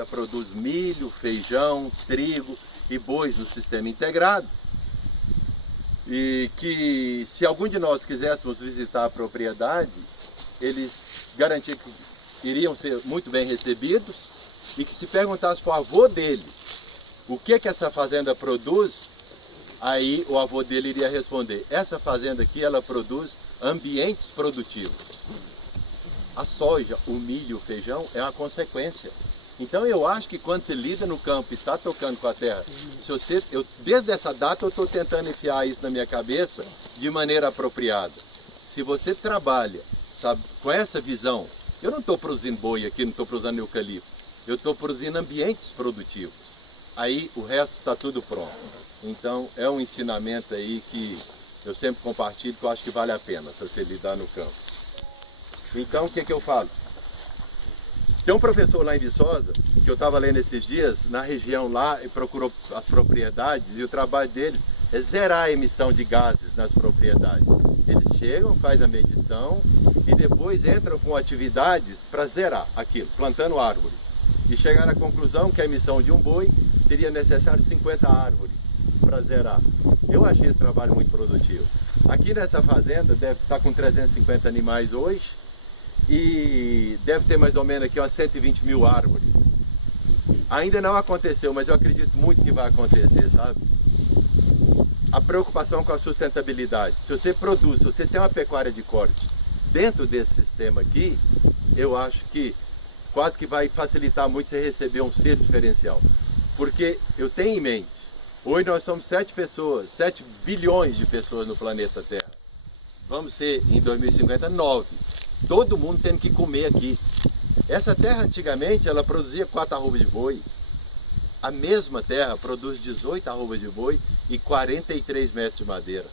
fazenda produz milho, feijão, trigo e bois no sistema integrado. E que se algum de nós quiséssemos visitar a propriedade, eles garantiam que iriam ser muito bem recebidos e que se perguntasse para o avô dele o que essa fazenda produz, aí o avô dele iria responder: essa fazenda aqui ela produz ambientes produtivos. A soja, o milho, o feijão é uma consequência. Então eu acho que quando você lida no campo e está tocando com a terra, desde essa data eu estou tentando enfiar isso na minha cabeça de maneira apropriada. Se você trabalha, sabe, com essa visão, eu não estou produzindo boi aqui, não estou produzindo eucalipto, eu estou produzindo ambientes produtivos. Aí o resto está tudo pronto. Então é um ensinamento aí que eu sempre compartilho, que eu acho que vale a pena se você lidar no campo. Então o que eu falo? Tem um professor lá em Viçosa, que eu estava lendo esses dias, na região lá, e procurou as propriedades, e o trabalho deles é zerar a emissão de gases nas propriedades. Eles chegam, fazem a medição e depois entram com atividades para zerar aquilo, plantando árvores. E chegaram à conclusão que a emissão de um boi seria necessário 50 árvores para zerar. Eu achei esse trabalho muito produtivo. Aqui nessa fazenda deve estar com 350 animais hoje, e deve ter mais ou menos aqui umas 120 mil árvores. Ainda não aconteceu, mas eu acredito muito que vai acontecer, sabe? A preocupação com a sustentabilidade. Se você produz, se você tem uma pecuária de corte dentro desse sistema aqui, eu acho que quase que vai facilitar muito você receber um selo diferencial. Porque eu tenho em mente, hoje nós somos 7 bilhões de pessoas no planeta Terra. Vamos ser, em 2050, 9. Todo mundo tendo que comer aqui. Essa terra antigamente ela produzia 4 arrobas de boi. A mesma terra produz 18 arrobas de boi e 43 metros de madeira.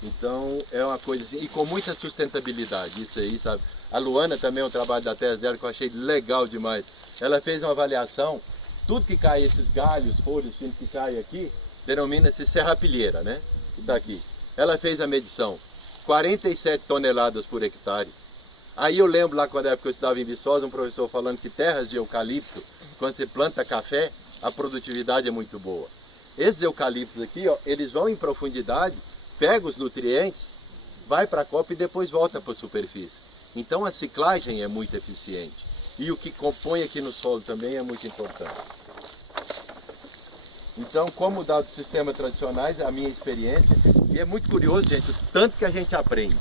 Então é uma coisa assim, e com muita sustentabilidade, isso aí, sabe? A Luana também é um trabalho da tese dela que eu achei legal demais. Ela fez uma avaliação, tudo que cai, esses galhos, folhas que cai aqui, denomina-se serrapilheira, né? Que está aqui. Ela fez a medição, 47 toneladas por hectare. Aí eu lembro lá quando eu estudava em Viçosa, um professor falando que terras de eucalipto, quando você planta café, a produtividade é muito boa. Esses eucaliptos aqui, ó, eles vão em profundidade, pegam os nutrientes, vai para a copa e depois volta para a superfície. Então a ciclagem é muito eficiente. E o que compõe aqui no solo também é muito importante. Então, como dados sistemas tradicionais, a minha experiência, e é muito curioso, gente, o tanto que a gente aprende.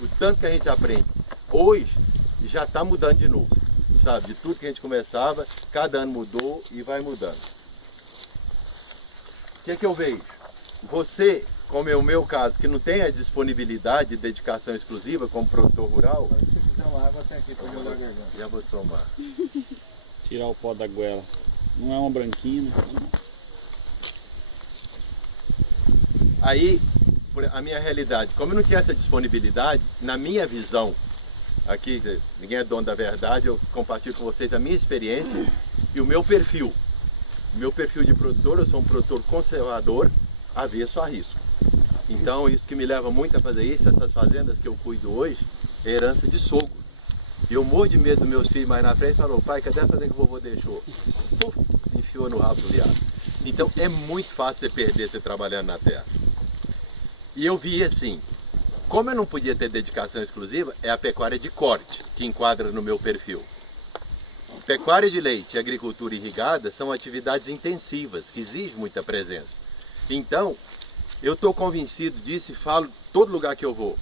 O tanto que a gente aprende. Hoje já está mudando de novo, sabe? De tudo que a gente começava, cada ano mudou e vai mudando. O que eu vejo? Você, como é o meu caso, que não tem a disponibilidade de dedicação exclusiva como produtor rural... Se você quiser uma água, até aqui para molhar a garganta. Já vou tomar. Tirar o pó da goela. Não é uma branquinha, Aí, a minha realidade, como eu não tinha essa disponibilidade, na minha visão, aqui ninguém é dono da verdade, eu compartilho com vocês a minha experiência e o meu perfil. O meu perfil de produtor, eu sou um produtor conservador, avesso a risco. Então isso que me leva muito a fazer isso, essas fazendas que eu cuido hoje, é herança de sogro. E eu morro de medo dos meus filhos mais na frente, falou: pai, cadê a fazenda que o vovô deixou? Puf, enfiou no rabo do viado. Então é muito fácil você perder você trabalhando na terra. E eu vi assim, como eu não podia ter dedicação exclusiva, é a pecuária de corte que enquadra no meu perfil. Pecuária de leite e agricultura irrigada são atividades intensivas, que exigem muita presença. Então, eu estou convencido disso e falo todo lugar que eu vou.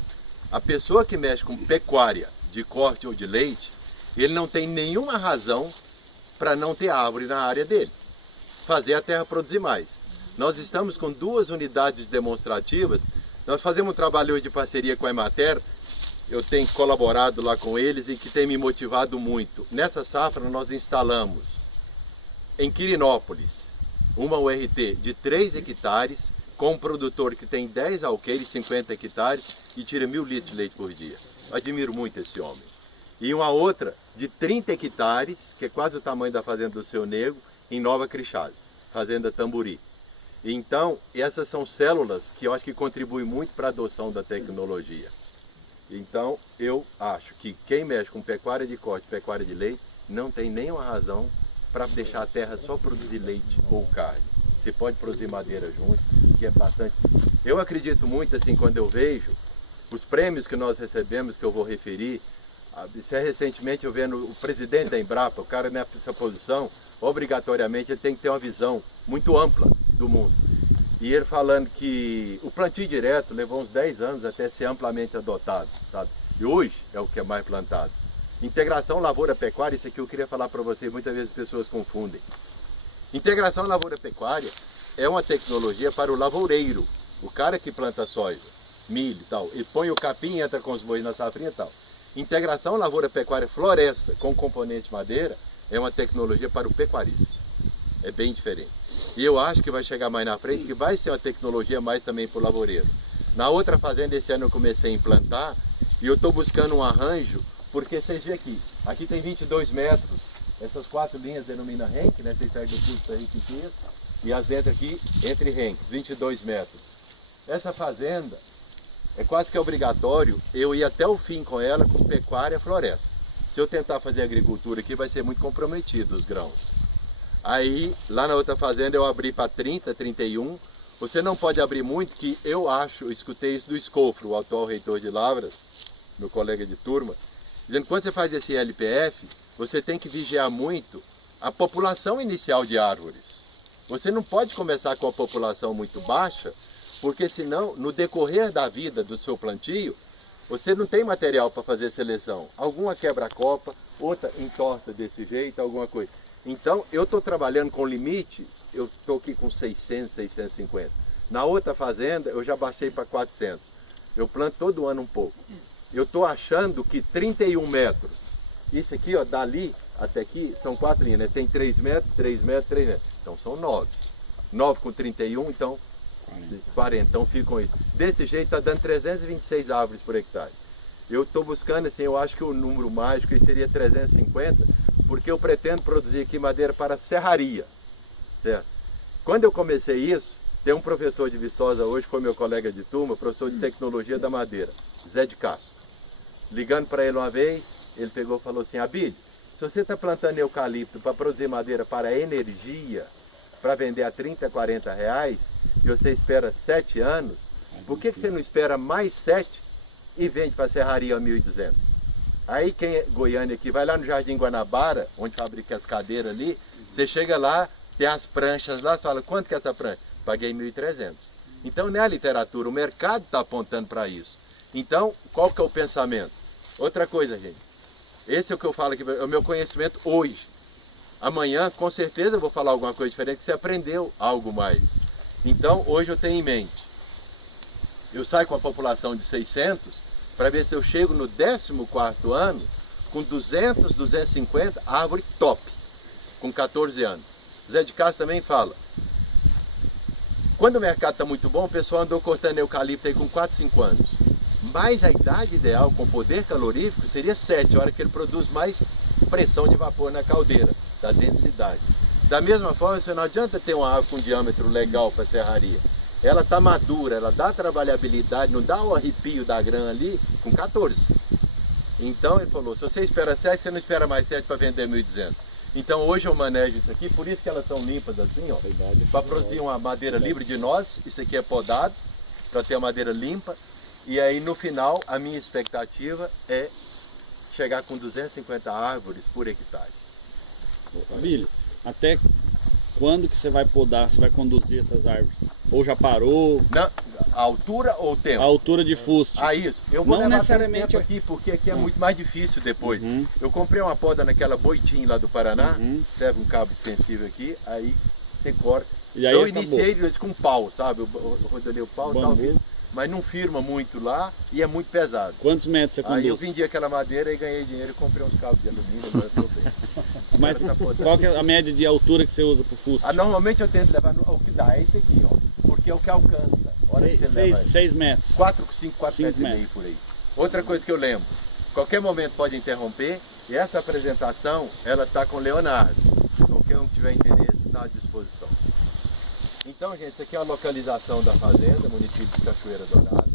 A pessoa que mexe com pecuária de corte ou de leite, ele não tem nenhuma razão para não ter árvore na área dele. Fazer a terra produzir mais. Nós estamos com 2 unidades demonstrativas. Nós fazemos um trabalho hoje de parceria com a Emater, eu tenho colaborado lá com eles e que tem me motivado muito. Nessa safra nós instalamos em Quirinópolis uma URT de 3 hectares, com um produtor que tem 10 alqueires, 50 hectares e tira 1000 litros de leite por dia. Admiro muito esse homem. E uma outra de 30 hectares, que é quase o tamanho da fazenda do Seu Negro, em Nova Crixás, fazenda Tamburi. Então, essas são células que eu acho que contribuem muito para a adoção da tecnologia. Então, eu acho que quem mexe com pecuária de corte, pecuária de leite, não tem nenhuma razão para deixar a terra só produzir leite ou carne. Você pode produzir madeira junto, que é bastante. Eu acredito muito, assim, quando eu vejo os prêmios que nós recebemos, que eu vou referir. Se é recentemente eu vendo o presidente da Embrapa, o cara nessa posição, obrigatoriamente ele tem que ter uma visão muito ampla do mundo. E ele falando que o plantio direto levou uns 10 anos até ser amplamente adotado, sabe? E hoje é o que é mais plantado. Integração lavoura-pecuária, isso aqui eu queria falar para vocês, muitas vezes as pessoas confundem. Integração lavoura-pecuária é uma tecnologia para o lavoureiro, o cara que planta soja, milho e tal. Ele põe o capim, entra com os bois na safrinha e tal. Integração lavoura-pecuária floresta com componente madeira é uma tecnologia para o pecuarista. É bem diferente. E eu acho que vai chegar mais na frente, que vai ser uma tecnologia mais também para o lavoureiro. Na outra fazenda esse ano eu comecei a implantar e eu estou buscando um arranjo, porque vocês veem aqui tem 22 metros, essas 4 linhas denominam renque, né? Vocês saem do curso para repetir, e as entram aqui entre renques, 22 metros. Essa fazenda é quase que obrigatório eu ir até o fim com ela com pecuária e floresta. Se eu tentar fazer agricultura aqui vai ser muito comprometido os grãos. Aí lá na outra fazenda eu abri para 30, 31. Você não pode abrir muito, que eu acho, eu escutei isso do Escofro, o atual reitor de Lavras, meu colega de turma, dizendo que quando você faz esse LPF, você tem que vigiar muito a população inicial de árvores. Você não pode começar com a população muito baixa, porque senão, no decorrer da vida do seu plantio, você não tem material para fazer seleção. Alguma quebra a copa, outra entorta desse jeito, alguma coisa. Então, eu estou trabalhando com limite, eu estou aqui com 600, 650. Na outra fazenda, eu já baixei para 400. Eu planto todo ano um pouco. Eu estou achando que 31 metros, isso aqui, ó, dali até aqui, são 4 linhas, né? Tem 3 metros, 3 metros, 3 metros. Então, são 9. 9 com 31, então, 40. Então, ficam isso. Desse jeito, está dando 326 árvores por hectare. Eu estou buscando, assim, eu acho que o número mágico seria 350, porque eu pretendo produzir aqui madeira para serraria, certo? Quando eu comecei isso, tem um professor de Viçosa hoje, foi meu colega de turma, professor de tecnologia da madeira, Zé de Castro. Ligando para ele uma vez, ele pegou e falou assim: Abílio, se você está plantando eucalipto para produzir madeira para energia, para vender a 30, 40 reais, e você espera 7 anos, por que você não espera mais 7 e vende para a serraria a 1.200? Aí quem é Goiânia aqui, vai lá no Jardim Guanabara, onde fabrica as cadeiras ali, você chega lá, tem as pranchas lá, você fala, quanto que é essa prancha? Paguei 1.300. Então, não é a literatura, o mercado está apontando para isso. Então, qual que é o pensamento? Outra coisa, gente, esse é o que eu falo aqui, é o meu conhecimento hoje. Amanhã, com certeza, eu vou falar alguma coisa diferente, que você aprendeu algo mais. Então, hoje eu tenho em mente, eu saio com a população de 600, para ver se eu chego no 14º ano com 200, 250 árvore top, com 14 anos. Zé de Castro também fala, quando o mercado está muito bom, o pessoal andou cortando eucalipto aí com 4, 5 anos. Mas a idade ideal com poder calorífico seria 7, a hora que ele produz mais pressão de vapor na caldeira, da densidade. Da mesma forma, você não adianta ter uma árvore com diâmetro legal para serraria. Ela está madura, ela dá trabalhabilidade, não dá o arrepio da grã ali com 14. Então ele falou, se você espera 7, você não espera mais 7 para vender 1.200. Então hoje eu manejo isso aqui, por isso que elas são limpas assim, ó, para produzir uma madeira livre de nós. Isso aqui é podado, para ter a madeira limpa. E aí no final, a minha expectativa é chegar com 250 árvores por hectare. Abílio, até quando que você vai podar, você vai conduzir essas árvores? Ou já parou? Não, a altura ou o tempo? A altura de fuste. Ah, isso. Eu vou não levar necessariamente tempo aqui, porque aqui é muito mais difícil depois. Eu comprei uma poda naquela Boitim lá do Paraná, serve um cabo extensível aqui, aí você corta. E aí eu acabou. iniciei com pau, sabe? Eu rodei o pau e tal, mas não firma muito lá e é muito pesado. Quantos metros você conduz? Aí eu vendi aquela madeira e ganhei dinheiro e comprei uns cabos de alumínio, agora eu tô bem. Mas qual que é a média de altura que você usa para o fuste? Normalmente eu tento levar o que dá, é esse aqui, ó, porque é o que alcança. 6 metros. 4 metros e metros. meio por aí. Outra coisa que eu lembro, qualquer momento pode interromper, e essa apresentação, ela está com o Leonardo. Qualquer um que tiver interesse está à disposição. Então, gente, isso aqui é a localização da fazenda, município de Cachoeira Dourada.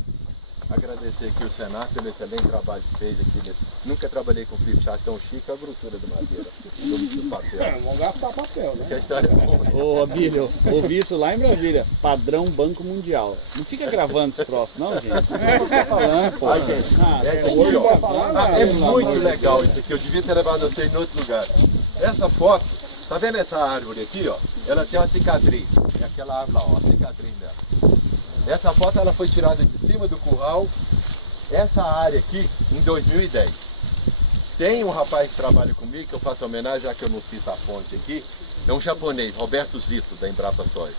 agradecer aqui o Senac pelo excelente trabalho que fez aqui. Nunca trabalhei com flip chart tão chique, a grossura do madeira, do papel. Vamos gastar papel, Que a né? história é boa. Ô, Abílio, ouvi isso lá em Brasília. Padrão Banco Mundial. Não fica gravando esse troço, não, gente. Não fica falando, pô. Ai, gente, essa aqui, Não ó. vai falar nada. É muito legal isso aqui. Eu devia ter levado você em outro lugar. Essa foto, tá vendo essa árvore aqui, ó? Ela tem uma cicatriz. É aquela árvore lá, ó, a cicatriz dela. Essa foto ela foi tirada de cima do curral. Essa área aqui, em 2010. Tem um rapaz que trabalha comigo, que eu faço homenagem, já que eu não cito a fonte aqui. É um japonês, Roberto Zito, da Embrapa Soja.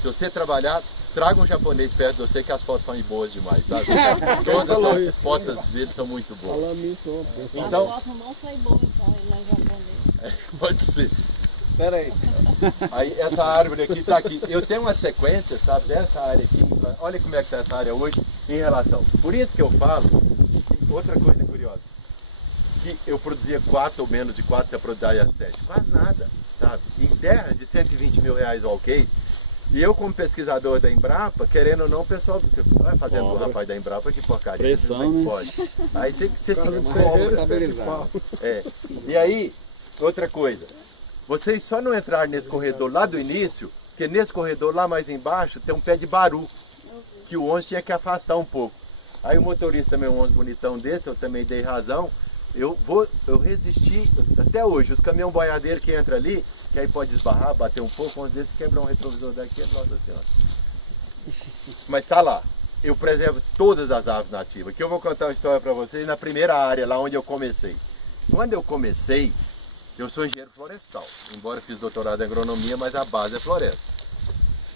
Se você trabalhar, traga um japonês perto de você, que as fotos são boas demais, sabe? Todas as fotos dele são muito boas. Falando isso ontem. Então, As fotos não saem boas, então, ele não é japonês. pode ser. Pera aí. Aí essa árvore aqui está aqui. Eu tenho uma sequência, sabe, dessa área aqui. Olha como é que está essa área hoje em relação. Por isso que eu falo, que outra coisa curiosa, que eu produzia 4 ou menos de 4, a produzia 7. Quase nada, sabe? Em terra de 120 mil reais ok. E eu como pesquisador da Embrapa, querendo ou não, o pessoal vai fazendo o rapaz da Embrapa de porcaria. Pressão, como é que né? pode? Aí você se Caso cobra. estabilizado. É. E aí, outra coisa, vocês só não entraram nesse corredor lá do início, porque nesse corredor lá mais embaixo tem um pé de baru, que o 11 tinha que afastar um pouco. Aí o motorista também, um 11 bonitão desse, eu também dei razão, eu resisti até hoje. Os caminhão boiadeiros que entram ali, que aí pode esbarrar, bater um pouco, vamos dizer, se quebrar um retrovisor daqui, nossa senhora. Mas tá lá. Eu preservo todas as árvores nativas. Aqui eu vou contar uma história para vocês na primeira área, lá onde eu comecei. Quando eu comecei, eu sou engenheiro florestal, embora fiz doutorado em agronomia, mas a base é floresta.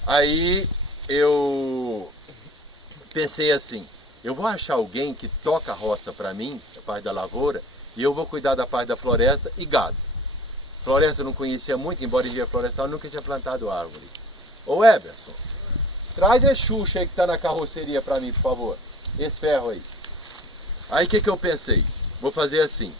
Aí eu pensei assim, eu vou achar alguém que toca a roça para mim, a parte da lavoura, e eu vou cuidar da parte da floresta e gado. Floresta eu não conhecia muito, embora engenheiro florestal, eu nunca tinha plantado árvore. Ô Eberson, traz esse Xuxa aí que está na carroceria para mim, por favor. Esse ferro aí. Aí o que eu pensei? Vou fazer assim.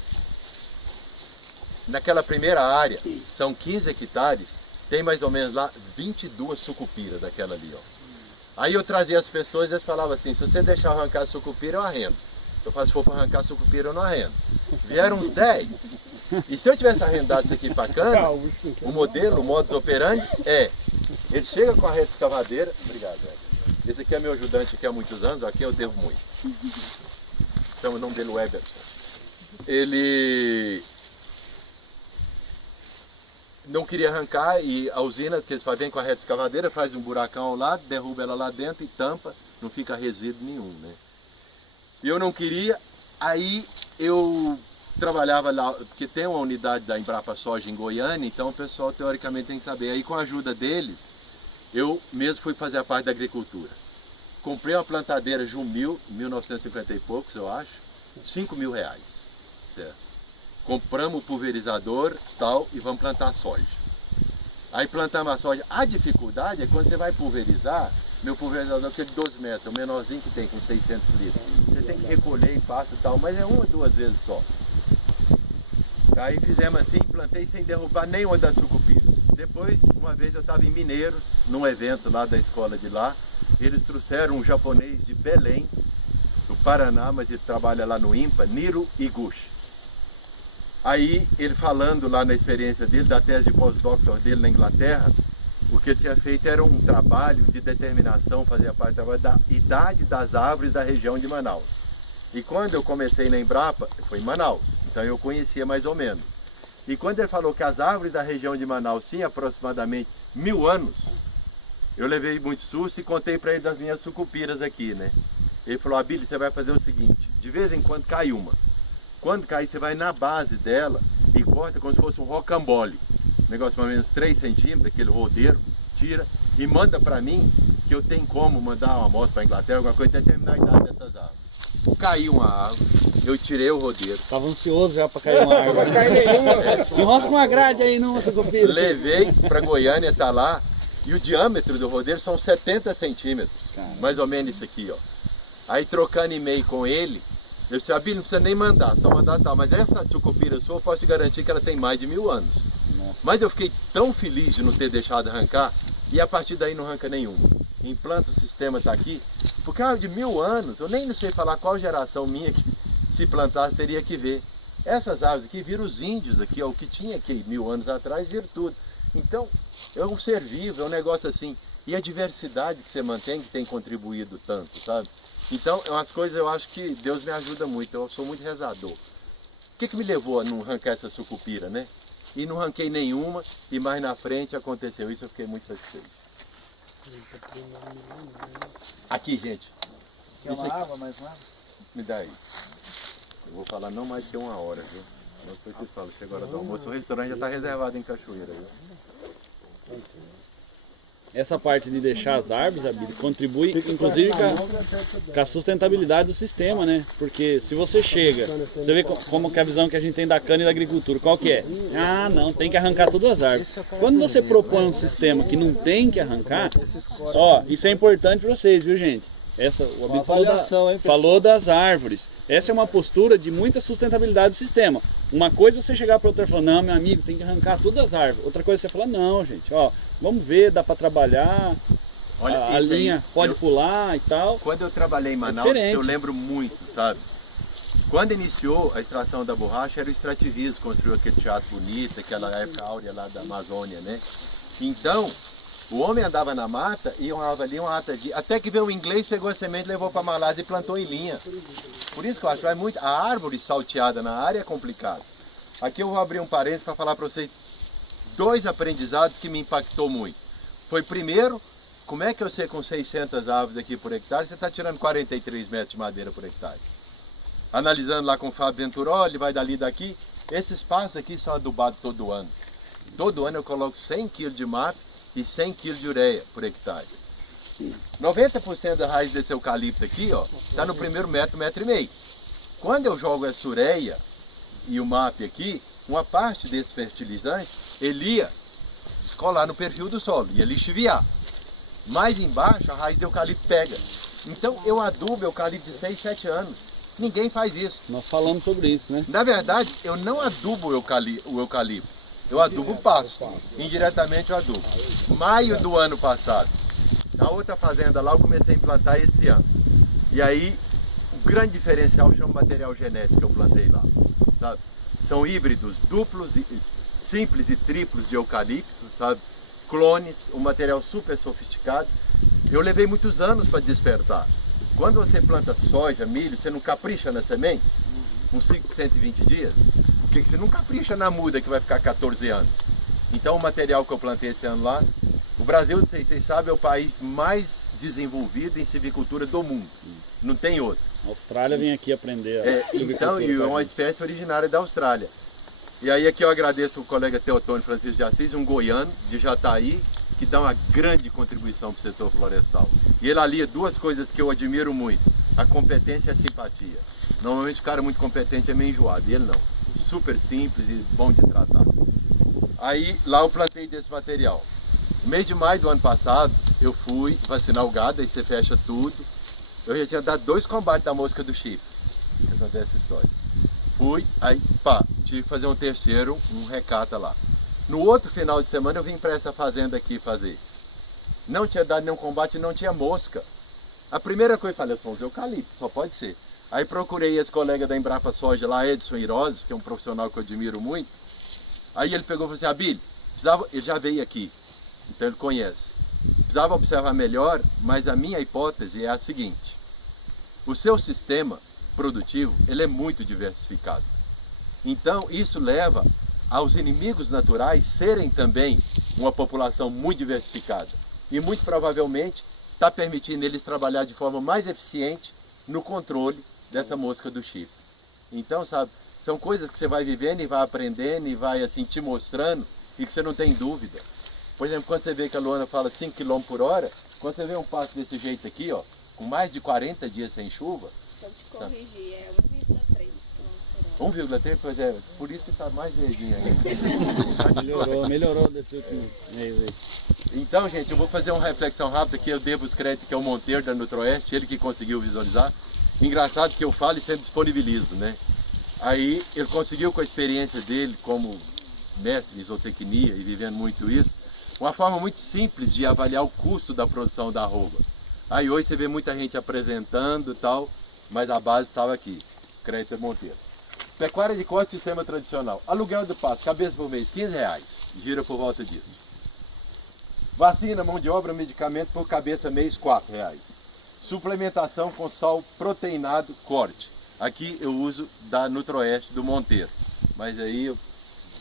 Naquela primeira área, são 15 hectares, tem mais ou menos lá 22 sucupiras daquela ali, ó. Aí eu trazia as pessoas e eles falavam assim, se você deixar arrancar a sucupira, eu arrendo. Eu falo, se for para arrancar a sucupira, eu não arrendo. Vieram uns 10. E se eu tivesse arrendado isso aqui para cana, o modelo, o modus operandi é, ele chega com a reta escavadeira, obrigado, velho. Esse aqui é meu ajudante aqui há muitos anos, aqui eu devo muito. Chama o nome dele Weberson. Ele não queria arrancar e a usina que eles fazem com a reta escavadeira faz um buracão ao lado, derruba ela lá dentro e tampa, não fica resíduo nenhum, né? E eu não queria, aí eu trabalhava lá, porque tem uma unidade da Embrapa Soja em Goiânia, então o pessoal teoricamente tem que saber. Aí com a ajuda deles, eu mesmo fui fazer a parte da agricultura. Comprei uma plantadeira Jumil, 1950 e poucos eu acho, 5 mil reais, certo? Compramos o pulverizador tal e vamos plantar soja. Aí plantamos a soja. A dificuldade é quando você vai pulverizar, meu pulverizador aquele de 12 metros, o menorzinho que tem com 600 litros. Você tem que recolher e passa e tal, mas é 1 ou 2 vezes só. Aí fizemos assim, plantei sem derrubar nenhuma das sucupiras. Depois, uma vez eu estava em Mineiros, num evento lá da escola de lá, eles trouxeram um japonês de Belém, do Paraná, mas ele trabalha lá no INPA, Niro Iguchi. Aí ele falando lá na experiência dele, da tese de pós-doctor dele na Inglaterra, o que ele tinha feito era um trabalho de determinação, fazia parte da idade das árvores da região de Manaus. E quando eu comecei na Embrapa, foi em Manaus, então eu conhecia mais ou menos. E quando ele falou que as árvores da região de Manaus tinham aproximadamente 1000 anos, eu levei muito susto e contei para ele das minhas sucupiras aqui, né? Ele falou, Abílio, você vai fazer o seguinte, de vez em quando cai uma. Quando cair, você vai na base dela e corta como se fosse um rocambole. Negócio mais ou menos 3 centímetros, aquele rodeiro, tira e manda para mim, que eu tenho como mandar uma amostra para a Inglaterra, alguma coisa, determinar a idade dessas árvores. Caiu uma árvore, eu tirei o rodeiro. Tava ansioso já para cair uma árvore. Não vai cair nenhuma. Enrosca uma grade aí, não, sucupira. Levei para Goiânia, tá lá, e o diâmetro do rodeiro são 70 centímetros. Caramba. Mais ou menos isso aqui, ó. Aí trocando e-mail com ele, eu disse, Abílio, não precisa nem mandar, só mandar tal. Mas essa sucupira sua, eu posso te garantir que ela tem mais de 1000 anos. Nossa. Mas eu fiquei tão feliz de não ter deixado arrancar, e a partir daí não arranca nenhuma. Implanta o sistema, está aqui, porque é uma de 1000 anos, eu nem sei falar qual geração minha que se plantasse teria que ver. Essas árvores aqui viram os índios aqui, ó, o que tinha aqui 1000 anos atrás, viram tudo. Então, é um ser vivo, é um negócio assim, e a diversidade que você mantém que tem contribuído tanto, sabe? Então, é umas coisas eu acho que Deus me ajuda muito, eu sou muito rezador. O que me levou a não arrancar essa sucupira, né? E não arranquei nenhuma, e mais na frente aconteceu isso, eu fiquei muito satisfeito. Aqui, gente. Quer uma água, mais uma água? Me dá aí. Eu vou falar não mais que 1 hora, viu? Depois vocês falam, chega a hora do almoço, o restaurante já está reservado em Cachoeira, viu? Essa parte de deixar as árvores, Abílio, contribui inclusive com a sustentabilidade do sistema, né? Porque se você chega, você vê como que é a visão que a gente tem da cana e da agricultura, qual que é? Ah, não, tem que arrancar todas as árvores. Quando você propõe um sistema que não tem que arrancar, ó, isso é importante para vocês, viu, gente? O Abílio falou das árvores. Essa é uma postura de muita sustentabilidade do sistema. Uma coisa é você chegar para outra e falar, não, meu amigo, tem que arrancar todas as árvores. Outra coisa é você falar, não, gente, ó, vamos ver, dá para trabalhar, olha, a linha aí, pode pular e tal. Quando eu trabalhei em Manaus, eu lembro muito, sabe? Quando iniciou a extração da borracha, era o extrativismo, construiu aquele teatro bonito, aquela época áurea lá da Amazônia, né? Então, o homem andava na mata, ia ali uma ata de... Até que veio um inglês, pegou a semente, levou para Malásia e plantou em linha. Por isso que eu acho que muito... a árvore salteada na área é complicado. Aqui eu vou abrir um parênteses para falar para vocês 2 aprendizados que me impactou muito. Foi primeiro, como é que você com 600 árvores aqui por hectare, você está tirando 43 metros de madeira por hectare? Analisando lá com o Fábio Venturoli, vai dali daqui, esses espaços aqui são adubados todo ano. Todo ano eu coloco 100 kg de MAP e 100 kg de ureia por hectare. 90% da raiz desse eucalipto aqui, ó, está no primeiro metro, 1,5 metro. Quando eu jogo essa ureia e o MAP aqui, uma parte desse fertilizante, ele ia descolar no perfil do solo, ia lixiviar. Mais embaixo, a raiz do eucalipto pega. Então eu adubo eucalipto de 6, 7 anos. Ninguém faz isso. Nós falamos sobre isso, né? Na verdade, eu não adubo o eucalipto. Eu adubo o pasto. Indiretamente eu adubo. Maio do ano passado, na outra fazenda lá, eu comecei a implantar esse ano. E aí, o grande diferencial chama material genético que eu plantei lá. Sabe? São híbridos duplos, simples e triplos de eucalipto, sabe? Clones, um material super sofisticado. Eu levei muitos anos para despertar. Quando você planta soja, milho, você não capricha na semente? Um ciclo de 120 dias? Por que você não capricha na muda que vai ficar 14 anos? Então o material que eu plantei esse ano lá, o Brasil, não sei se vocês sabem, é o país mais desenvolvido em silvicultura do mundo. Não tem outro. A Austrália vem aqui aprender. Então, e é uma espécie originária da Austrália. E aí aqui eu agradeço o colega Teotônio Francisco de Assis, um goiano de Jataí, que dá uma grande contribuição para o setor florestal. E ele alia 2 coisas que eu admiro muito, a competência e a simpatia. Normalmente o cara muito competente é meio enjoado, e ele não. Super simples e bom de tratar. Aí lá eu plantei desse material. No mês de maio do ano passado, eu fui vacinar o gado, aí você fecha tudo. Eu já tinha dado 2 combates da mosca do chifre, que acontece essa história. Fui, aí pá, tive que fazer um terceiro, um recata lá. No outro final de semana eu vim para essa fazenda aqui fazer. Não tinha dado nenhum combate, não tinha mosca. A primeira coisa que eu falei, são os eucaliptos, só pode ser. Aí procurei esse colega da Embrapa Soja lá, Edson Iroses, que é um profissional que eu admiro muito. Aí ele pegou e falou assim, Abílio, ele já veio aqui, então ele conhece. Precisava observar melhor, mas a minha hipótese é a seguinte. O seu sistema produtivo, ele é muito diversificado. Então isso leva aos inimigos naturais serem também uma população muito diversificada. E muito provavelmente está permitindo eles trabalhar de forma mais eficiente no controle dessa mosca do chifre. Então, sabe, são coisas que você vai vivendo e vai aprendendo e vai assim te mostrando e que você não tem dúvida. Por exemplo, quando você vê que a Luana fala 5 km por hora, quando você vê um passo desse jeito aqui, ó, com mais de 40 dias sem chuva... Se eu te corrigir, é 1,3 km. 1,3, pois é, por isso que está mais verdinho ainda. Melhorou desse último mês aí. Então, gente, eu vou fazer uma reflexão rápida aqui, eu devo os créditos que é o Monteiro da Nutroeste, ele que conseguiu visualizar. Engraçado que eu falo e sempre disponibilizo, né? Aí ele conseguiu com a experiência dele como mestre em zootecnia e vivendo muito isso, Uma forma muito simples de avaliar o custo da produção da arroba. Aí hoje você vê muita gente apresentando e tal, mas a base estava aqui, Crédito Monteiro. Pecuária de corte, sistema tradicional. Aluguel de pasto, cabeça por mês, R$15, gira por volta disso. Vacina, mão de obra, medicamento por cabeça mês, R$4. Suplementação com sal proteinado, corte. Aqui eu uso da Nutroeste do Monteiro, mas aí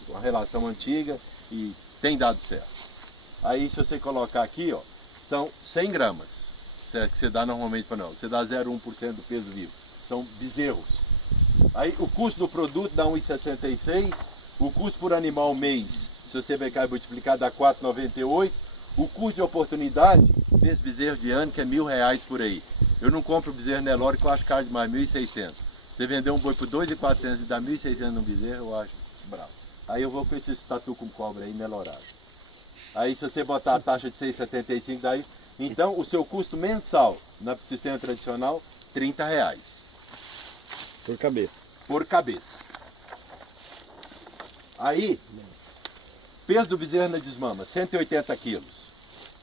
uma relação antiga e tem dado certo. Aí se você colocar aqui, ó, são 100 gramas, certo? Que você dá normalmente para não, você dá 0,1% do peso vivo, são bezerros. Aí o custo do produto dá 1,66, o custo por animal mês, se você pegar e multiplicar, dá 4,98. O custo de oportunidade desse bezerro de ano, que é R$1.000 por aí. Eu não compro bezerro Nelore, que eu acho caro demais, 1.600. Você vender um boi por 2.400 e dar 1.600 num bezerro, eu acho bravo. Aí eu vou com esse tatu com cobra aí, melhorado. Aí se você botar a taxa de 6,75 daí, então o seu custo mensal no sistema tradicional, R$30. Por cabeça. Por cabeça. Aí, peso do bezerro na desmama, 180 quilos.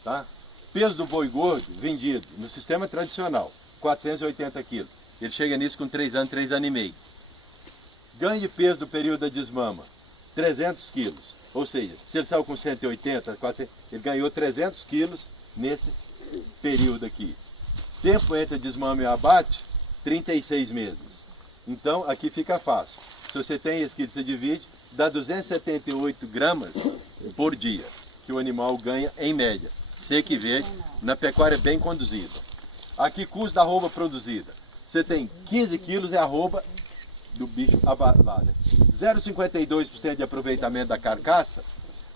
Tá? Peso do boi gordo, vendido no sistema tradicional, 480 quilos. Ele chega nisso com 3 anos, 3 anos e meio. Ganho de peso do período da desmama, 300 quilos. Ou seja, se ele saiu com 180, 400, ele ganhou 300 quilos nesse período aqui. Tempo entre a desmama e o abate, 36 meses. Então, aqui fica fácil. Se você tem esse quilo, você divide, dá 278 gramas por dia, que o animal ganha em média. Seca e verde, na pecuária bem conduzida. Aqui, custo da arroba produzida. Você tem 15 quilos é arroba do bicho abatado. 0,52% de aproveitamento da carcaça,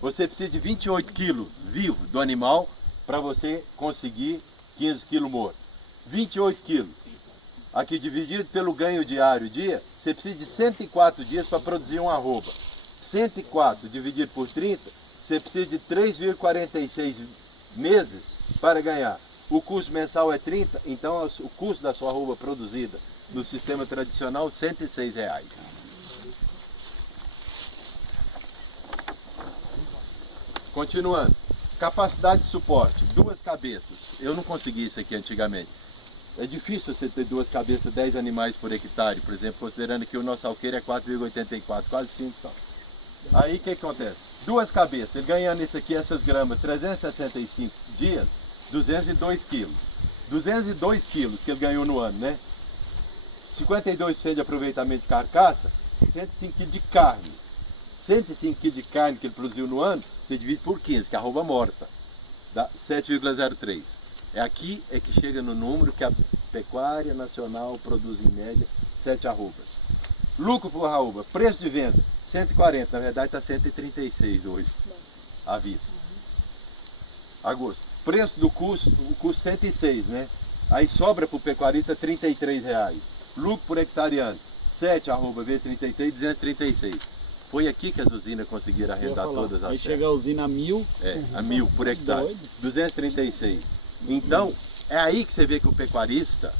você precisa de 28 quilos vivo do animal para você conseguir 15 quilos morto. 28 quilos. Aqui dividido pelo ganho diário dia, você precisa de 104 dias para produzir uma arroba. 104 dividido por 30, você precisa de 3,46 meses para ganhar. O custo mensal é 30, então o custo da sua arroba produzida no sistema tradicional, R$106. Continuando. Capacidade de suporte, 2 cabeças. Eu não consegui isso aqui antigamente. É difícil você ter 2 cabeças, 10 animais por hectare, por exemplo, considerando que o nosso alqueire é 4,84, quase 5 só. Aí o que acontece? 2 cabeças, ele ganhando isso aqui, essas gramas, 365 dias, 202 quilos. 202 quilos que ele ganhou no ano, né? 52% de aproveitamento de carcaça, 105 quilos de carne. 105 quilos de carne que ele produziu no ano, você divide por 15, que é a arroba morta, dá 7,03. É aqui é que chega no número que a pecuária nacional produz em média 7 arrobas. Lucro por arroba, preço de venda, 140, na verdade está 136 hoje, à vista. Agosto. Preço do custo, o custo 106, né? Aí sobra para o pecuarista R$33. Lucro por hectareano, 7 arroba vezes 33, 236. Foi aqui que as usinas conseguiram arrendar todas as Aí terras. chega a usina a 1.000. É, a 1.000 por hectare. Doido. 236. Então, é aí que você vê que o pecuarista,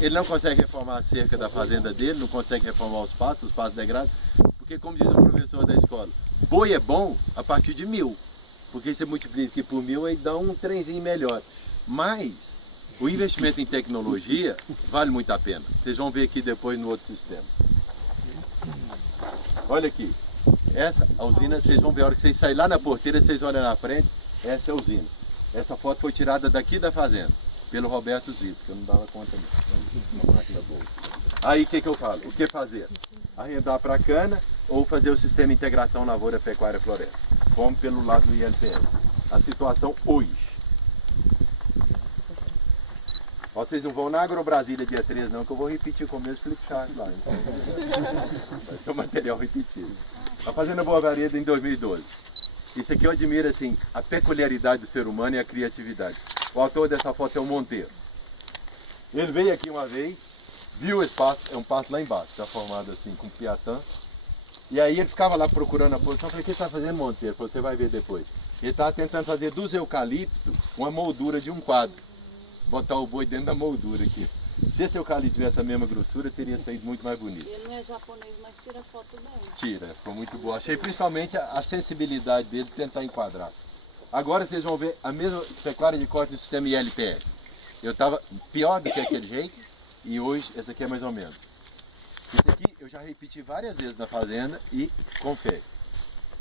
ele não consegue reformar a cerca da fazenda dele, não consegue reformar os pastos degrados, porque como diz o professor da escola, boi é bom a partir de 1.000, porque você multiplica aqui por 1.000 e dá um trenzinho melhor. Mas o investimento em tecnologia vale muito a pena. Vocês vão ver aqui depois no outro sistema. Olha aqui, essa a usina, vocês vão ver a hora que vocês saírem lá na porteira, vocês olham na frente, essa é a usina. Essa foto foi tirada daqui da fazenda, pelo Roberto Zito, que eu não dava conta não. Uma máquina boa. Aí o que eu falo? O que fazer? Arrendar para cana ou fazer o sistema de integração lavoura, pecuária, floresta, como pelo lado do INPL. A situação hoje. Vocês não vão na Agrobrasília dia 13 não, que eu vou repetir com o meu Flipchart lá. Então. Vai ser o material repetido. A Fazenda Boa Vareda em 2012. Isso aqui eu admiro assim, a peculiaridade do ser humano e a criatividade. O autor dessa foto é o Monteiro. Ele veio aqui uma vez, viu esse pasto, é um pasto lá embaixo, está formado assim com piatã. E aí ele ficava lá procurando a posição, eu falei, o que você está fazendo, Monteiro? Falei, você vai ver depois. Ele estava tentando fazer dos eucaliptos uma moldura de um quadro. Botar o boi dentro da moldura aqui. Se esse eucalipto tivesse a mesma grossura, teria saído muito mais bonito. Ele não é japonês, mas tira foto bem. Tira, ficou muito bom. Achei principalmente a sensibilidade dele de tentar enquadrar. Agora vocês vão ver a mesma pecuária de corte no sistema ILPF. Eu estava pior do que aquele jeito e hoje essa aqui é mais ou menos. Isso aqui eu já repeti várias vezes na fazenda e confere.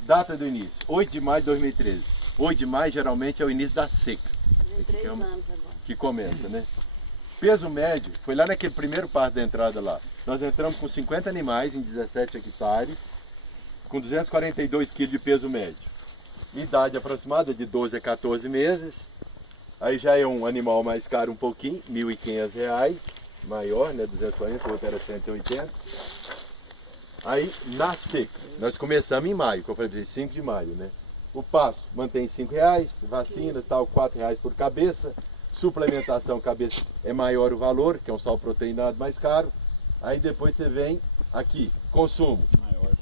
Data do início, 8 de maio de 2013. 8 de maio geralmente é o início da seca. Tem 3 anos agora. Que começa, né? Peso médio, foi lá naquele primeiro passo da entrada lá. Nós entramos com 50 animais em 17 hectares, com 242 kg de peso médio. Idade aproximada de 12 a 14 meses. Aí já é um animal mais caro um pouquinho, R$ 1.500, maior, né? 240, o outro era 180. Aí na seca, nós começamos em maio, que eu falei, 5 de maio, né? O passo mantém R$ 5,00, vacina tal, R$ 4,00 por cabeça. Suplementação cabeça é maior o valor, que é um sal proteinado mais caro. Aí depois você vem aqui, consumo.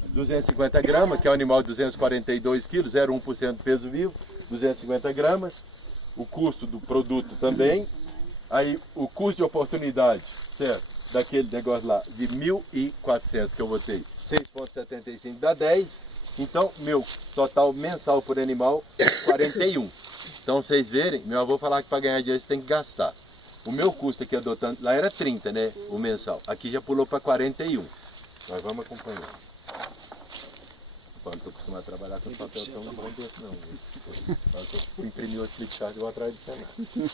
250 gramas, que é um animal de 242 quilos, 0,1% do peso vivo, 250 gramas. O custo do produto também. Aí o custo de oportunidade, certo? Daquele negócio lá, de 1.400 que eu botei, 6,75 dá 10. Então, meu total mensal por animal é 41. Então, vocês verem, meu avô falava que para ganhar dinheiro você tem que gastar. O meu custo aqui adotando, lá era 30, né? O mensal. Aqui já pulou para 41. Nós vamos acompanhar. Eu não estou acostumado a trabalhar com papel tão bom desse, não. Eu imprimi outro flipchart e vou atrás do Senado.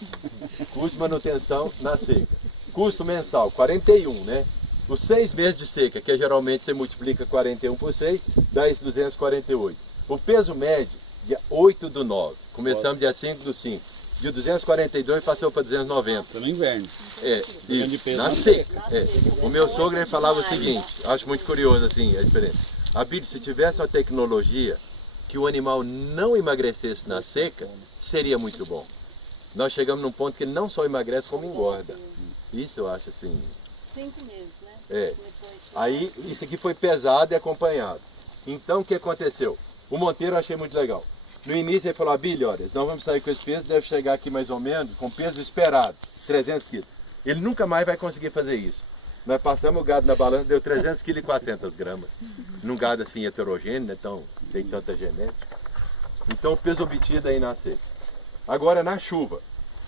Custo de manutenção na seca. Custo mensal, 41, né? Os 6 meses de seca, que geralmente você multiplica 41 por 6, dá esse 248. O peso médio, dia 8/9. Começamos dia 5/5. De 242 passou para 290. Foi no inverno. Isso, na seca. O meu sogro ele falava o seguinte, acho muito curioso assim a diferença. Abílio, se tivesse uma tecnologia que o animal não emagrecesse na seca, seria muito bom. Nós chegamos num ponto que ele não só emagrece, como engorda. Isso eu acho assim... 5 meses, né? Aí isso aqui foi pesado e acompanhado. Então o que aconteceu? O Monteiro eu achei muito legal. No início ele falou, Abílio, olha, nós vamos sair com esse peso, deve chegar aqui mais ou menos com peso esperado, 300 quilos. Ele nunca mais vai conseguir fazer isso. Nós passamos o gado na balança, deu 300 kg e 400 gramas. Num gado assim heterogêneo, né, tão, sem tanta genética. Então o peso obtido aí na seca. Agora na chuva.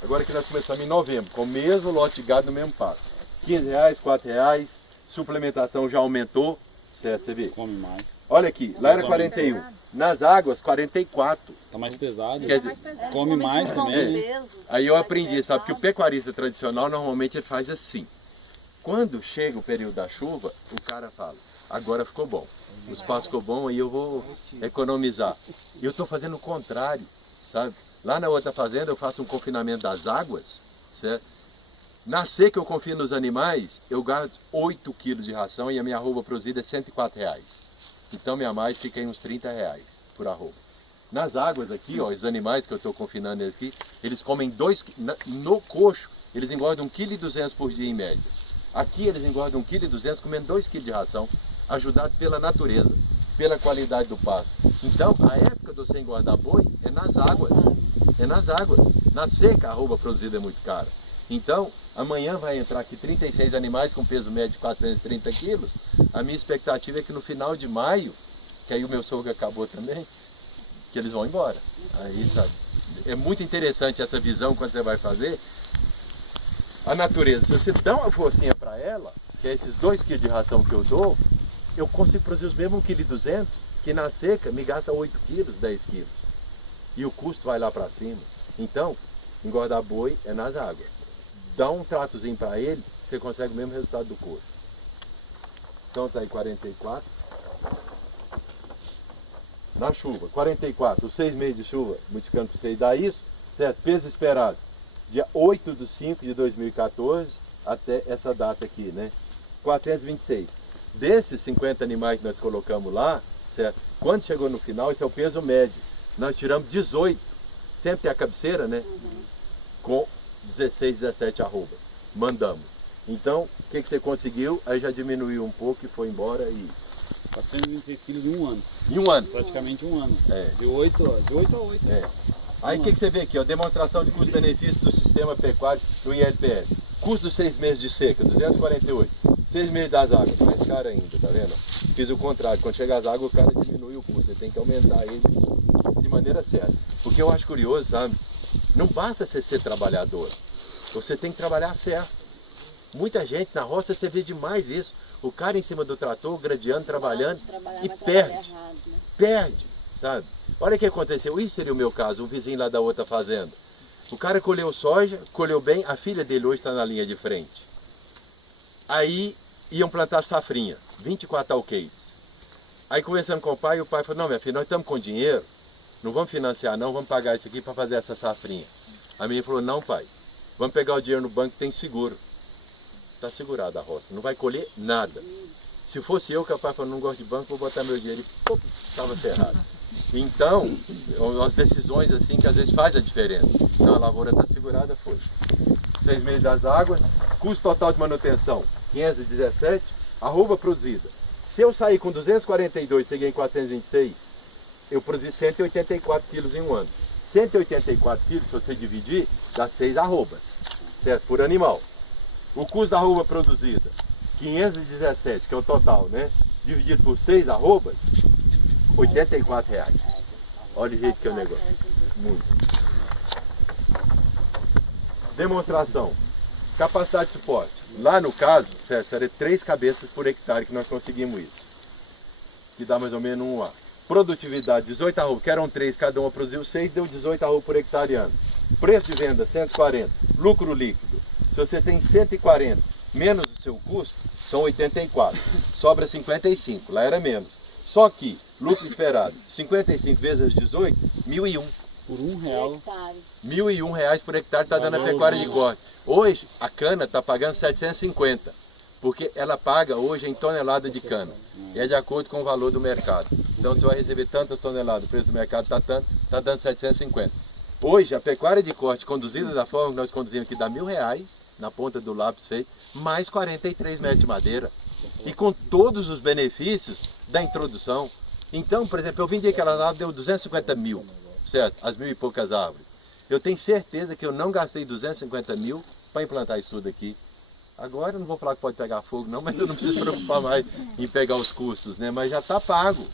Agora que nós começamos em novembro, com o mesmo lote de gado no mesmo passo. R$15, R$4, suplementação já aumentou, certo? Você vê? Come mais. Olha aqui, lá era 41. Nas águas, 44. Tá mais pesado. Quer dizer, come mais também. Aí eu aprendi, sabe, que o pecuarista tradicional normalmente ele faz assim. Quando chega o período da chuva, o cara fala, agora ficou bom. O espaço ficou bom, aí eu vou economizar. E eu estou fazendo o contrário, sabe? Lá na outra fazenda eu faço um confinamento das águas, certo? Na seca eu confio nos animais, eu gasto 8 quilos de ração e a minha arroba produzida é R$104. Então minha margem fica em uns R$30 por arroba. Nas águas aqui, ó, os animais que eu estou confinando aqui, eles comem 2 quilos, no coxo, eles engordam 1,2 kg por dia em média. Aqui eles engordam 1,2 kg comendo 2 kg de ração, ajudado pela natureza, pela qualidade do pasto. Então, a época de você engordar boi é nas águas. É nas águas. Na seca a arroba produzida é muito cara. Então, amanhã vai entrar aqui 36 animais com peso médio de 430 quilos. A minha expectativa é que no final de maio, que aí o meu sogro acabou também, que eles vão embora. Aí, sabe? É muito interessante essa visão quando você vai fazer. A natureza, se você dá uma forcinha para ela, que é esses 2 kg de ração que eu dou, eu consigo produzir os mesmos 1,2 kg, que na seca me gasta 8 kg, 10 kg. E o custo vai lá para cima. Então, engordar boi é nas águas. Dá um tratozinho para ele, você consegue o mesmo resultado do coxo. Então tá aí 44. Na chuva, 44, os 6 meses de chuva, multiplicando por 6 dá isso, certo? Peso esperado. Dia 8/5/2014 até essa data aqui, né? 426. Desses 50 animais que nós colocamos lá, certo? Quando chegou no final, esse é o peso médio. Nós tiramos 18, sempre tem a cabeceira, né? Com 16, 17 arrobas. Mandamos. Então, o que você conseguiu? Aí já diminuiu um pouco e foi embora e... 426 quilos em um ano. Em um ano. Praticamente um ano. É. De 8 a 8. Aí o que você vê aqui? Ó, demonstração de custo-benefício do sistema pecuário do ILPF. Custo dos 6 meses de seca, 248. 6 meses das águas, mais caro ainda, tá vendo? Fiz o contrário, quando chega as águas o cara diminui o custo, você tem que aumentar ele de maneira certa. Porque eu acho curioso, sabe? Não basta você ser trabalhador. Você tem que trabalhar certo. Muita gente na roça, você vê demais isso. O cara em cima do trator, gradeando, trabalhando e perde. Errado, né? Perde, sabe? Olha o que aconteceu. Isso seria o meu caso, um vizinho lá da outra fazenda. O cara colheu soja, colheu bem, a filha dele hoje está na linha de frente. Aí iam plantar safrinha, 24 alqueires. Aí conversando com o pai falou, não, minha filha, nós estamos com dinheiro, não vamos financiar não, vamos pagar isso aqui para fazer essa safrinha. A menina falou, não pai, vamos pegar o dinheiro no banco que tem seguro. Está segurada a roça, não vai colher nada. Se fosse eu, que o pai falou, não gosto de banco, vou botar meu dinheiro e estava ferrado. Então, umas decisões assim que às vezes faz a diferença. Então a lavoura está segurada, foi. 6 meses das águas, custo total de manutenção, 517, arroba produzida. Se eu sair com 242 e cheguei em 426, eu produzi 184 quilos em um ano. 184 quilos, se você dividir, dá 6 arrobas, certo? Por animal. O custo da arroba produzida, 517, que é o total, né? Dividido por 6 arrobas, R$84. Olha o jeito que é o negócio. Muito. Demonstração. Capacidade de suporte. Lá no caso, certo, era 3 cabeças por hectare que nós conseguimos isso. Que dá mais ou menos 1 A. Produtividade, 18 arrobas, que eram 3, cada uma produziu 6, deu 18 arrobas por hectare ano. Preço de venda, 140. Lucro líquido. Se você tem 140 menos o seu custo, são 84. Sobra 55, lá era menos. Só que, lucro esperado, 55 vezes 18, 1.001. Por R$1. R$1.001 por hectare está dando a pecuária de corte. Hoje, a cana está pagando 750, porque ela paga hoje em tonelada de cana. E é de acordo com o valor do mercado. Então, você vai receber tantas toneladas, o preço do mercado está tanto, está dando 750. Hoje, a pecuária de corte conduzida da forma que nós conduzimos aqui dá R$1.000, na ponta do lápis feito, mais 43 metros de madeira. E com todos os benefícios da introdução. Então, por exemplo, eu vendi aquela árvore, deu 250 mil, certo? As 1.000 e poucas árvores. Eu tenho certeza que eu não gastei 250 mil para implantar isso tudo aqui. Agora eu não vou falar que pode pegar fogo não, mas eu não preciso preocupar mais em pegar os custos, né? Mas já está pago.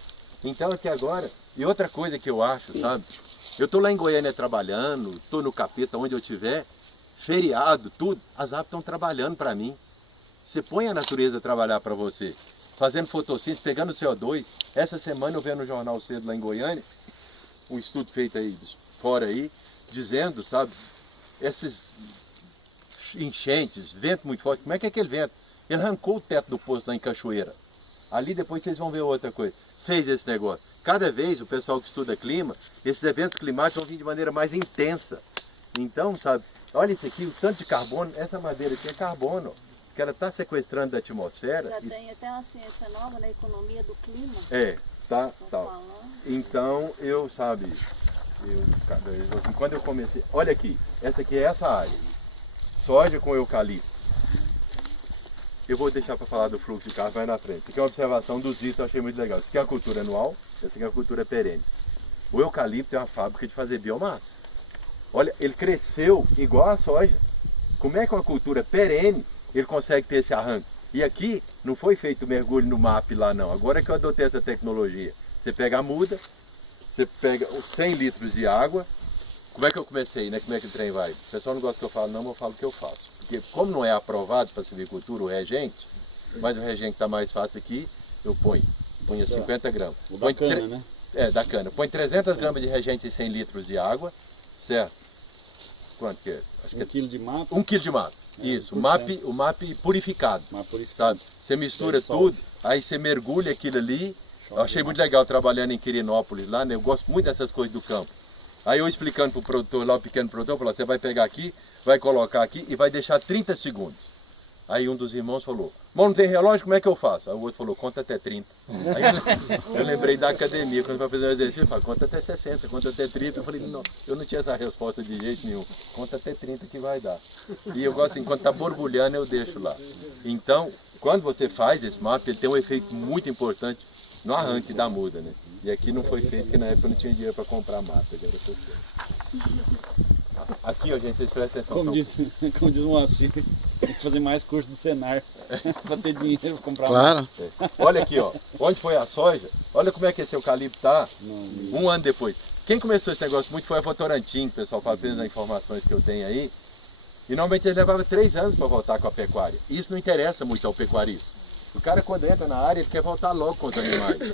Então aqui agora, e outra coisa que eu acho, sabe? Eu estou lá em Goiânia trabalhando, estou no Capeta, onde eu estiver, feriado, tudo, as aves estão trabalhando para mim. Você põe a natureza a trabalhar para você, fazendo fotossíntese, pegando CO2. Essa semana eu vi no Jornal Cedo lá em Goiânia, um estudo feito aí fora aí, dizendo, sabe, esses enchentes, vento muito forte, como é que é aquele vento? Ele arrancou o teto do posto lá em Cachoeira. Ali depois vocês vão ver outra coisa. Fez esse negócio. Cada vez o pessoal que estuda clima, esses eventos climáticos vão vir de maneira mais intensa. Então, sabe, olha isso aqui, o tanto de carbono, essa madeira aqui é carbono, que ela está sequestrando da atmosfera. Já tem até uma ciência nova na economia do clima. É, tá. Falando. Então, assim, quando eu comecei, olha aqui, essa aqui é essa área, soja com eucalipto. Eu vou deixar para falar do fluxo de carro, vai na frente. Aqui é uma observação dos itens, eu achei muito legal. Isso aqui é a cultura anual, essa aqui é a cultura perene. O eucalipto é uma fábrica de fazer biomassa. Olha, ele cresceu igual a soja. Como é que uma cultura perene ele consegue ter esse arranque? E aqui não foi feito mergulho no MAP lá não. Agora é que eu adotei essa tecnologia. Você pega a muda, você pega os 100 litros de água. Como é que eu comecei, né? Como é que o trem vai? O pessoal não gosta que eu falo não, mas eu falo o que eu faço. Porque como não é aprovado para silvicultura o reagente, mas o reagente está mais fácil aqui, eu ponho 50 gramas. O da cana, né? É, da cana. Põe 300 gramas de reagente em 100 litros de água, certo? Quanto que é? Acho que 1 quilo de mato. 1 quilo de mato. Isso, o MAP purificado, sabe? Você mistura tudo, aí você mergulha aquilo ali. Eu achei muito legal trabalhando em Quirinópolis lá, né? Eu gosto muito dessas coisas do campo. Aí eu explicando para o produtor lá, o pequeno produtor, falou, você vai pegar aqui, vai colocar aqui e vai deixar 30 segundos. Aí um dos irmãos falou, mas não tem relógio, como é que eu faço? Aí o outro falou, conta até 30. Aí eu lembrei da academia, quando eu fazer um exercício, eu falei, conta até 60, conta até 30. Eu falei, não, eu não tinha essa resposta de jeito nenhum. Conta até 30 que vai dar. E eu gosto assim, quando está borbulhando, eu deixo lá. Então, quando você faz esse MAP, ele tem um efeito muito importante no arranque da muda, né? E aqui não foi feito, porque na época eu não tinha dinheiro para comprar MAP, agora foi feito. Aqui, ó, gente, vocês prestem atenção. Como diz o Moacir, tem que fazer mais curso do Senar para ter dinheiro para comprar. Claro. Olha aqui, ó, onde foi a soja, olha como é que esse eucalipto está um ano depois. Quem começou esse negócio muito foi a Votorantim, o pessoal fala pelas informações que eu tenho aí. E normalmente ele levava 3 anos para voltar com a pecuária. Isso não interessa muito ao pecuarista. O cara quando entra na área, ele quer voltar logo com os animais.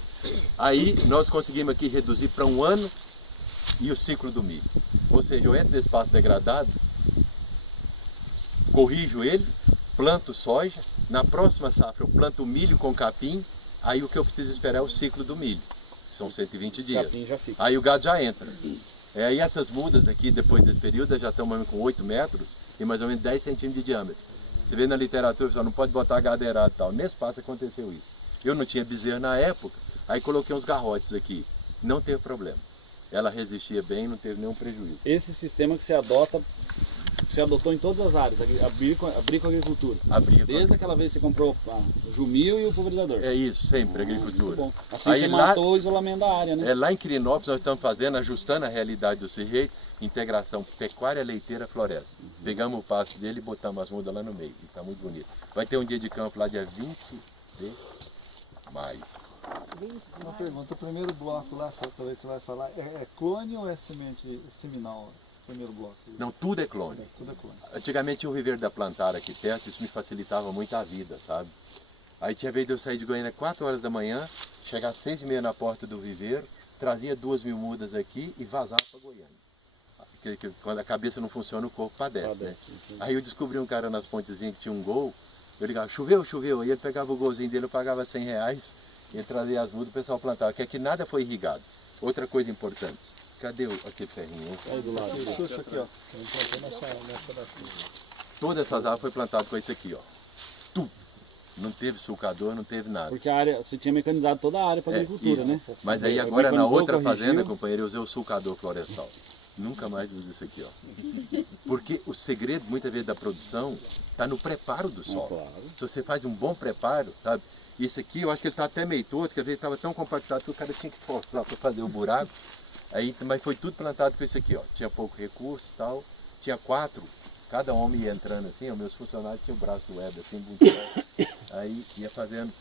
Aí nós conseguimos aqui reduzir para 1 ano e o ciclo do milho. Ou seja, eu entro nesse espaço degradado, corrijo ele, planto soja, na próxima safra eu planto milho com capim, aí o que eu preciso esperar é o ciclo do milho. São 120 dias. Capim já fica. Aí o gado já entra. Aí essas mudas aqui, depois desse período, já estão mais ou menos com 8 metros e mais ou menos 10 centímetros de diâmetro. Você vê na literatura, pessoal, não pode botar gado errado e tal. Nesse espaço aconteceu isso. Eu não tinha bezerro na época, aí coloquei uns garrotes aqui. Não teve problema. Ela resistia bem, não teve nenhum prejuízo. Esse sistema que você adota, você adotou em todas as áreas, abrir com agricultura. Desde aquela vez que você comprou o Jumil e o pulverizador. É isso, sempre, agricultura. Muito bom. Assim aí você lá, matou o isolamento da área, né? Lá em Quirinópolis nós estamos fazendo, ajustando a realidade do sujeito, integração pecuária, leiteira, floresta. Pegamos o pasto dele e botamos as mudas lá no meio. Está muito bonito. Vai ter um dia de campo lá dia 20 de maio. Uma pergunta, o primeiro bloco lá, talvez você vai falar, é clone ou é semente seminal? Primeiro bloco? Não, tudo é clone. Tudo é clone. Antigamente tinha o viveiro da Plantara aqui perto, isso me facilitava muito a vida, sabe? Aí tinha vez de eu sair de Goiânia 4 horas da manhã, chegar às 6h30 na porta do viveiro, trazia 2.000 mudas aqui e vazava para Goiânia. Quando a cabeça não funciona, o corpo padece, né? Aí eu descobri um cara nas pontezinhas que tinha um gol, eu ligava, choveu, choveu, aí ele pegava o golzinho dele, eu pagava R$100, e ele trazia as mudas, o pessoal plantava, que aqui nada foi irrigado. Outra coisa importante, cadê aquele ferrinho? Aí do lado. Isso aqui, ó. Todas essas árvores foi plantada com isso aqui, ó. Tudo. Não teve sulcador, não teve nada. Porque a área, você tinha mecanizado toda a área para agricultura, isso. né? Mas aí agora na outra fazenda, companheiro, eu usei o sulcador florestal. Nunca mais uso isso aqui, ó. Porque o segredo, muitas vezes, da produção está no preparo do solo. Claro. Se você faz um bom preparo, sabe? Isso aqui, eu acho que ele está até meio torto, porque às vezes estava tão compactado que o cara tinha que forçar para fazer o buraco. Aí, mas foi tudo plantado com isso aqui, ó. Tinha pouco recurso e tal. Tinha 4, cada homem ia entrando assim, ó, meus funcionários tinham o braço do Weber assim, bonito. Aí ia fazendo.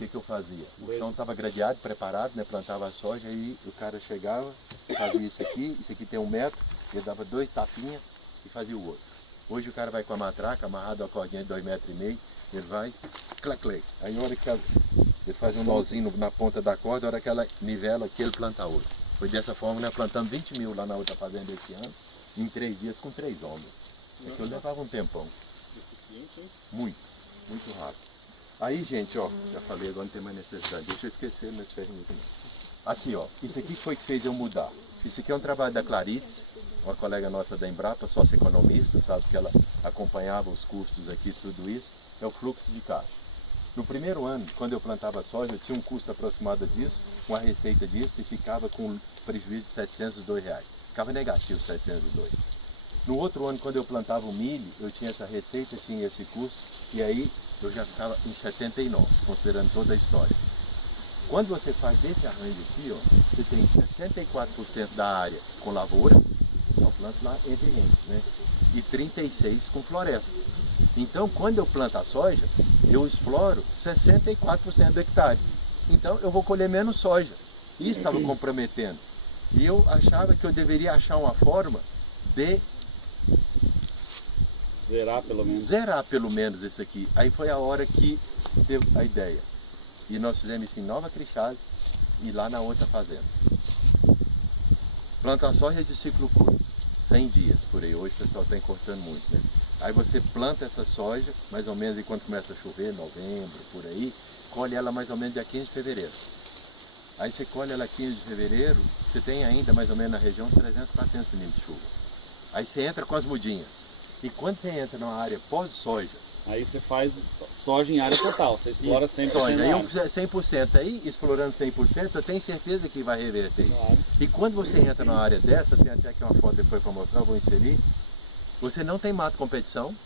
O que eu fazia? O chão estava gradeado, preparado, né? Plantava a soja, aí o cara chegava, fazia isso aqui tem 1 metro, ele dava 2 tapinhas e fazia o outro. Hoje o cara vai com a matraca, amarrado a cordinha de 2,5 metros, ele vai, clac, clac. Aí na hora que ele faz um nozinho na ponta da corda, na hora que ela nivela aqui, ele planta outro. Foi dessa forma, né? Plantamos 20.000 lá na outra fazenda esse ano, em 3 dias com 3 homens. É que eu levava um tempão. Muito, muito rápido. Aí, gente, ó, já falei, agora não tem mais necessidade. Deixa eu esquecer nesse ferrinho aqui. Aqui, ó, isso aqui foi que fez eu mudar. Isso aqui é um trabalho da Clarice, uma colega nossa da Embrapa, sócia economista, sabe, que ela acompanhava os custos aqui, tudo isso. É o fluxo de caixa. No primeiro ano, quando eu plantava soja, eu tinha um custo aproximado disso, uma receita disso, e ficava com prejuízo de R$702. Ficava negativo 702. No outro ano, quando eu plantava o milho, eu tinha essa receita, tinha esse custo, e aí eu já ficava em 79, considerando toda a história. Quando você faz desse arranjo aqui, ó, você tem 64% da área com lavoura, eu planto lá entre rentes, né? E 36% com floresta. Então, quando eu planto a soja, eu exploro 64% do hectare. Então, eu vou colher menos soja. Isso estava comprometendo. E eu achava que eu deveria achar uma forma de zerar pelo menos esse aqui. Aí foi a hora que teve a ideia. E nós fizemos isso em Nova Crixás e lá na outra fazenda. Plantar soja de ciclo curto, 100 dias por aí. Hoje o pessoal está cortando muito, né? Aí você planta essa soja, mais ou menos, e quando começa a chover, novembro, por aí, colhe ela mais ou menos dia 15 de fevereiro. Aí você colhe ela 15 de fevereiro, você tem ainda mais ou menos na região uns 300, 400 milímetros de chuva. Aí você entra com as mudinhas. E quando você entra numa área pós-soja, aí você faz soja em área total, você explora 100% soja, da aí área. 100%, aí explorando 100%, eu tenho certeza que vai reverter. Claro. E quando você entra numa área dessa, tem até aqui uma foto depois para mostrar, eu vou inserir, você não tem mato competição,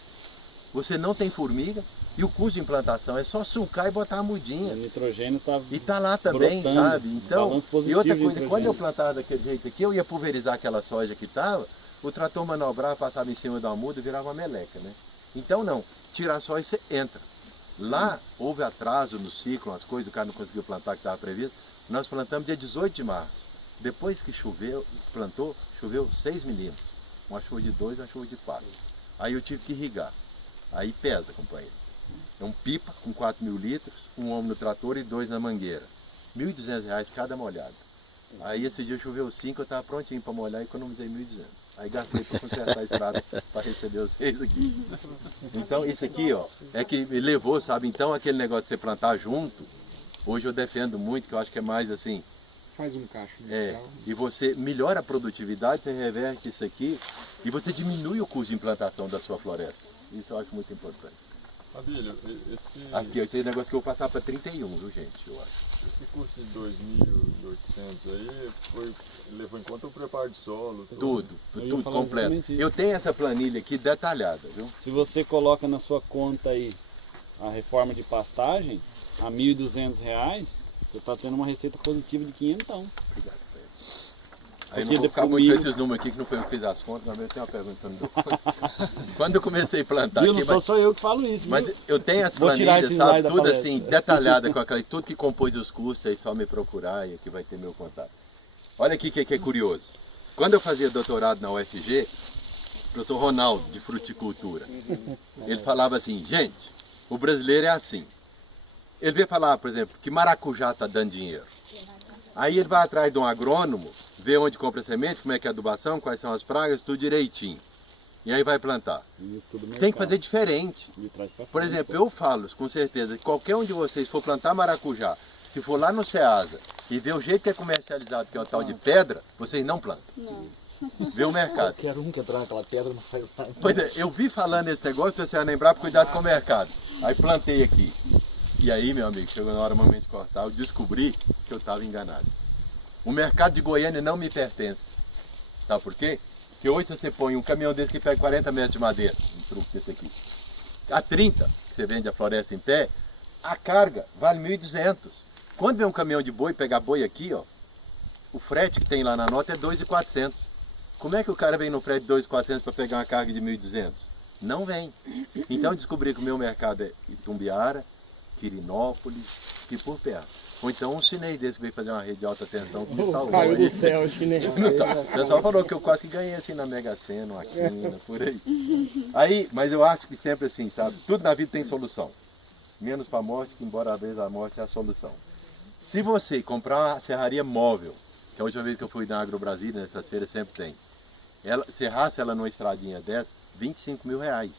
você não tem formiga, e o custo de implantação é só sulcar e botar a mudinha. O nitrogênio está E tá lá também, brotando, sabe? Então, e outra coisa, quando eu plantava daquele jeito aqui, eu ia pulverizar aquela soja que estava, o trator manobrava, passava em cima da muda e virava uma meleca, né? Então não, tirar só e você entra. Lá houve atraso no ciclo, as coisas, o cara não conseguiu plantar que estava previsto. Nós plantamos dia 18 de março. Depois que choveu, plantou, choveu 6 milímetros. Uma chuva de 2, uma chuva de 4. Aí eu tive que irrigar. Aí pesa, companheiro. É um pipa com 4.000 litros, um homem no trator e 2 na mangueira. R$ 1.200 cada molhada. Aí esse dia choveu 5, eu estava prontinho para molhar e economizei 1.200. Aí gastei para consertar a estrada para receber vocês aqui. Então isso aqui, ó, é que me levou, sabe? Então aquele negócio de você plantar junto, hoje eu defendo muito, que eu acho que é mais assim. Faz um cacho inicial. E você melhora a produtividade, você reverte isso aqui e você diminui o custo de implantação da sua floresta. Isso eu acho muito importante. Abílio, esse... Aqui, esse negócio que eu vou passar para 31, viu, gente? Eu acho. Esse custo de 2.800 aí levou em conta o preparo de solo? Tudo completo. Eu tenho essa planilha aqui detalhada, viu? Se você coloca na sua conta aí a reforma de pastagem, a R$ 1.200, você está tendo uma receita positiva de 500. Obrigado, Pedro. Aí eu não vou ficar muito com esses números aqui, que não foi eu que fiz as contas, mas eu tenho uma pergunta. Quando eu comecei a plantar aqui... Não sou só eu que falo isso, mas viu? eu tenho as planilhas, sabe, tudo assim, detalhada, com aquela, tudo que compôs os cursos, aí só me procurar e aqui vai ter meu contato. Olha aqui o que é curioso. Quando eu fazia doutorado na UFG, o professor Ronaldo, de fruticultura, ele falava assim, gente, o brasileiro é assim. Ele veio falar, por exemplo, que maracujá está dando dinheiro. Aí ele vai atrás de um agrônomo, vê onde compra semente, como é que é a adubação, quais são as pragas, tudo direitinho. E aí vai plantar. Tem que fazer diferente. Por exemplo, eu falo com certeza que qualquer um de vocês for plantar maracujá, se for lá no Ceasa e ver o jeito que é comercializado, que é o tal de pedra, vocês não plantam. Não. Vê o mercado. Qualquer um que entrar naquela pedra não faz nada. Pois é, eu vi falando esse negócio, pensei a lembrar, cuidado com o mercado. Aí plantei aqui. E aí, meu amigo, chegou na hora do momento de cortar, eu descobri que eu estava enganado. O mercado de Goiânia não me pertence. Sabe por quê? Porque hoje se você põe um caminhão desse que pega 40 metros de madeira, um truque desse aqui, a 30, que você vende a floresta em pé, a carga vale 1.200. Quando vem um caminhão de boi, pegar boi aqui, ó, o frete que tem lá na nota é 2.400. Como é que o cara vem no frete de 2.400 para pegar uma carga de 1.200? Não vem. Então eu descobri que o meu mercado é Itumbiara, Quirinópolis e por perto. Ou então um chinês desse veio fazer uma rede de alta tensão que me salvou. Caiu do céu o chinês. O pessoal falou que eu quase que ganhei assim na Mega Sena, uma quina, por aí. Aí, mas eu acho que sempre assim, sabe? Tudo na vida tem solução. Menos para a morte, que embora às vezes a morte é a solução. Se você comprar uma serraria móvel, que a última vez que eu fui na Agro Brasília, nessas feiras sempre tem, serrasse ela numa estradinha dessa, R$25.000.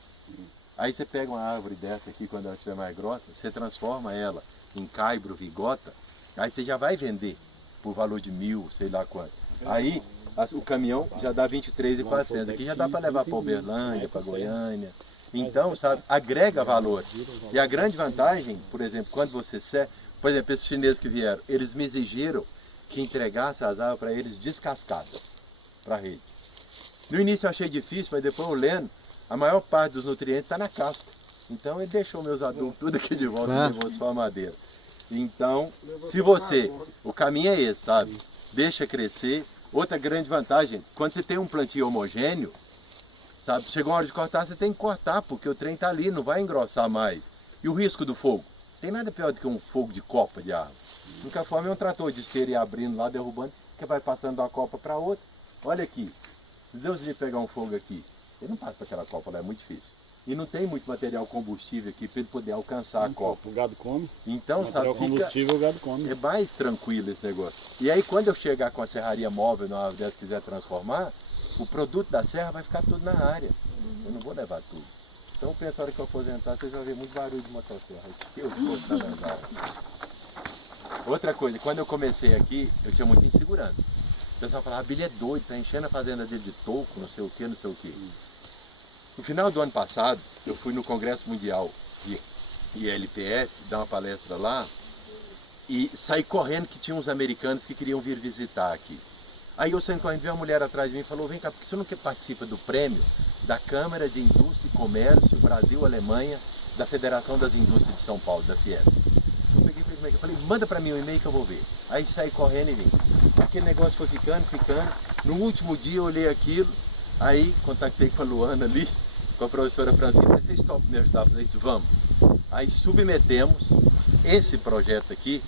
Aí você pega uma árvore dessa aqui, quando ela estiver mais grossa, você transforma ela em caibro, vigota, aí você já vai vender por valor de 1.000, sei lá quanto. Aí o caminhão já dá 23.400, aqui já dá para levar para Uberlândia, para Goiânia. Então, sabe, agrega valor. E a grande vantagem, por exemplo, quando você por exemplo, esses chineses que vieram, eles me exigiram que entregasse as árvores para eles descascadas, para a rede. No início eu achei difícil, mas depois eu lendo, a maior parte dos nutrientes está na casca. Então ele deixou meus adubos tudo aqui de volta e levou só a madeira. Então, se você, o caminho é esse, sabe? Deixa crescer. Outra grande vantagem, quando você tem um plantio homogêneo, sabe? Chegou a hora de cortar, você tem que cortar, porque o trem está ali, não vai engrossar mais. E o risco do fogo? Tem nada pior do que um fogo de copa de árvore. A única forma é um trator de esteira e abrindo lá, derrubando, que vai passando de uma copa para outra. Olha aqui, se Deus lhe pegar um fogo aqui, ele não passa para aquela copa lá, é muito difícil. E não tem muito material combustível aqui para ele poder alcançar a copa. O gado come. Então, sabe, combustível, o gado come. É mais tranquilo esse negócio. E aí quando eu chegar com a serraria móvel, na árvore dessa quiser transformar, o produto da serra vai ficar tudo na área. Eu não vou levar tudo. Então pensa, a hora que eu aposentar, vocês vão ver muito barulho de motosserra. Eu vou estar nas áreas. Outra coisa, quando eu comecei aqui, eu tinha muita insegurança. O pessoal falava, Abílio é doido, está enchendo a fazenda dele de toco, não sei o que, não sei o que. No final do ano passado, eu fui no Congresso Mundial de ILPF, dar uma palestra lá, e saí correndo que tinha uns americanos que queriam vir visitar aqui. Aí eu saindo correndo, vi uma mulher atrás de mim e falou, vem cá, por que você não participa do prêmio da Câmara de Indústria e Comércio Brasil-Alemanha da Federação das Indústrias de São Paulo, da Fiesp? Eu falei, manda para mim um e-mail que eu vou ver. Aí saí correndo e vim. Aquele negócio foi ficando. No último dia eu olhei aquilo, aí contactei com a Luana ali, com a professora Francine, falei, vocês topam me ajudar a fazer isso? Vamos. Aí submetemos esse projeto aqui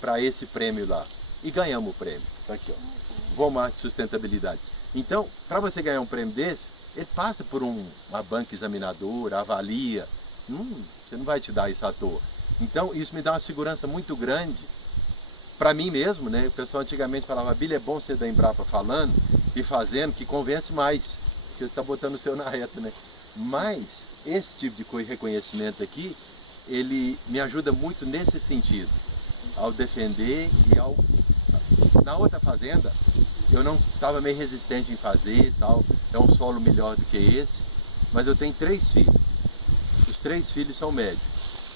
para esse prêmio lá. E ganhamos o prêmio. Tá aqui, ó. Walmart Sustentabilidade. Então, para você ganhar um prêmio desse, ele passa por uma banca examinadora, avalia. Você não vai te dar isso à toa. Então, isso me dá uma segurança muito grande para mim mesmo, né? O pessoal antigamente falava, Billy, é bom ser da Embrapa falando e fazendo, que convence mais, porque está botando o seu na reta, né? Mas esse tipo de reconhecimento aqui, ele me ajuda muito nesse sentido, ao defender e ao... Na outra fazenda, eu não estava meio resistente em fazer e tal, é um solo melhor do que esse, mas eu tenho 3 filhos. Os 3 filhos são médicos.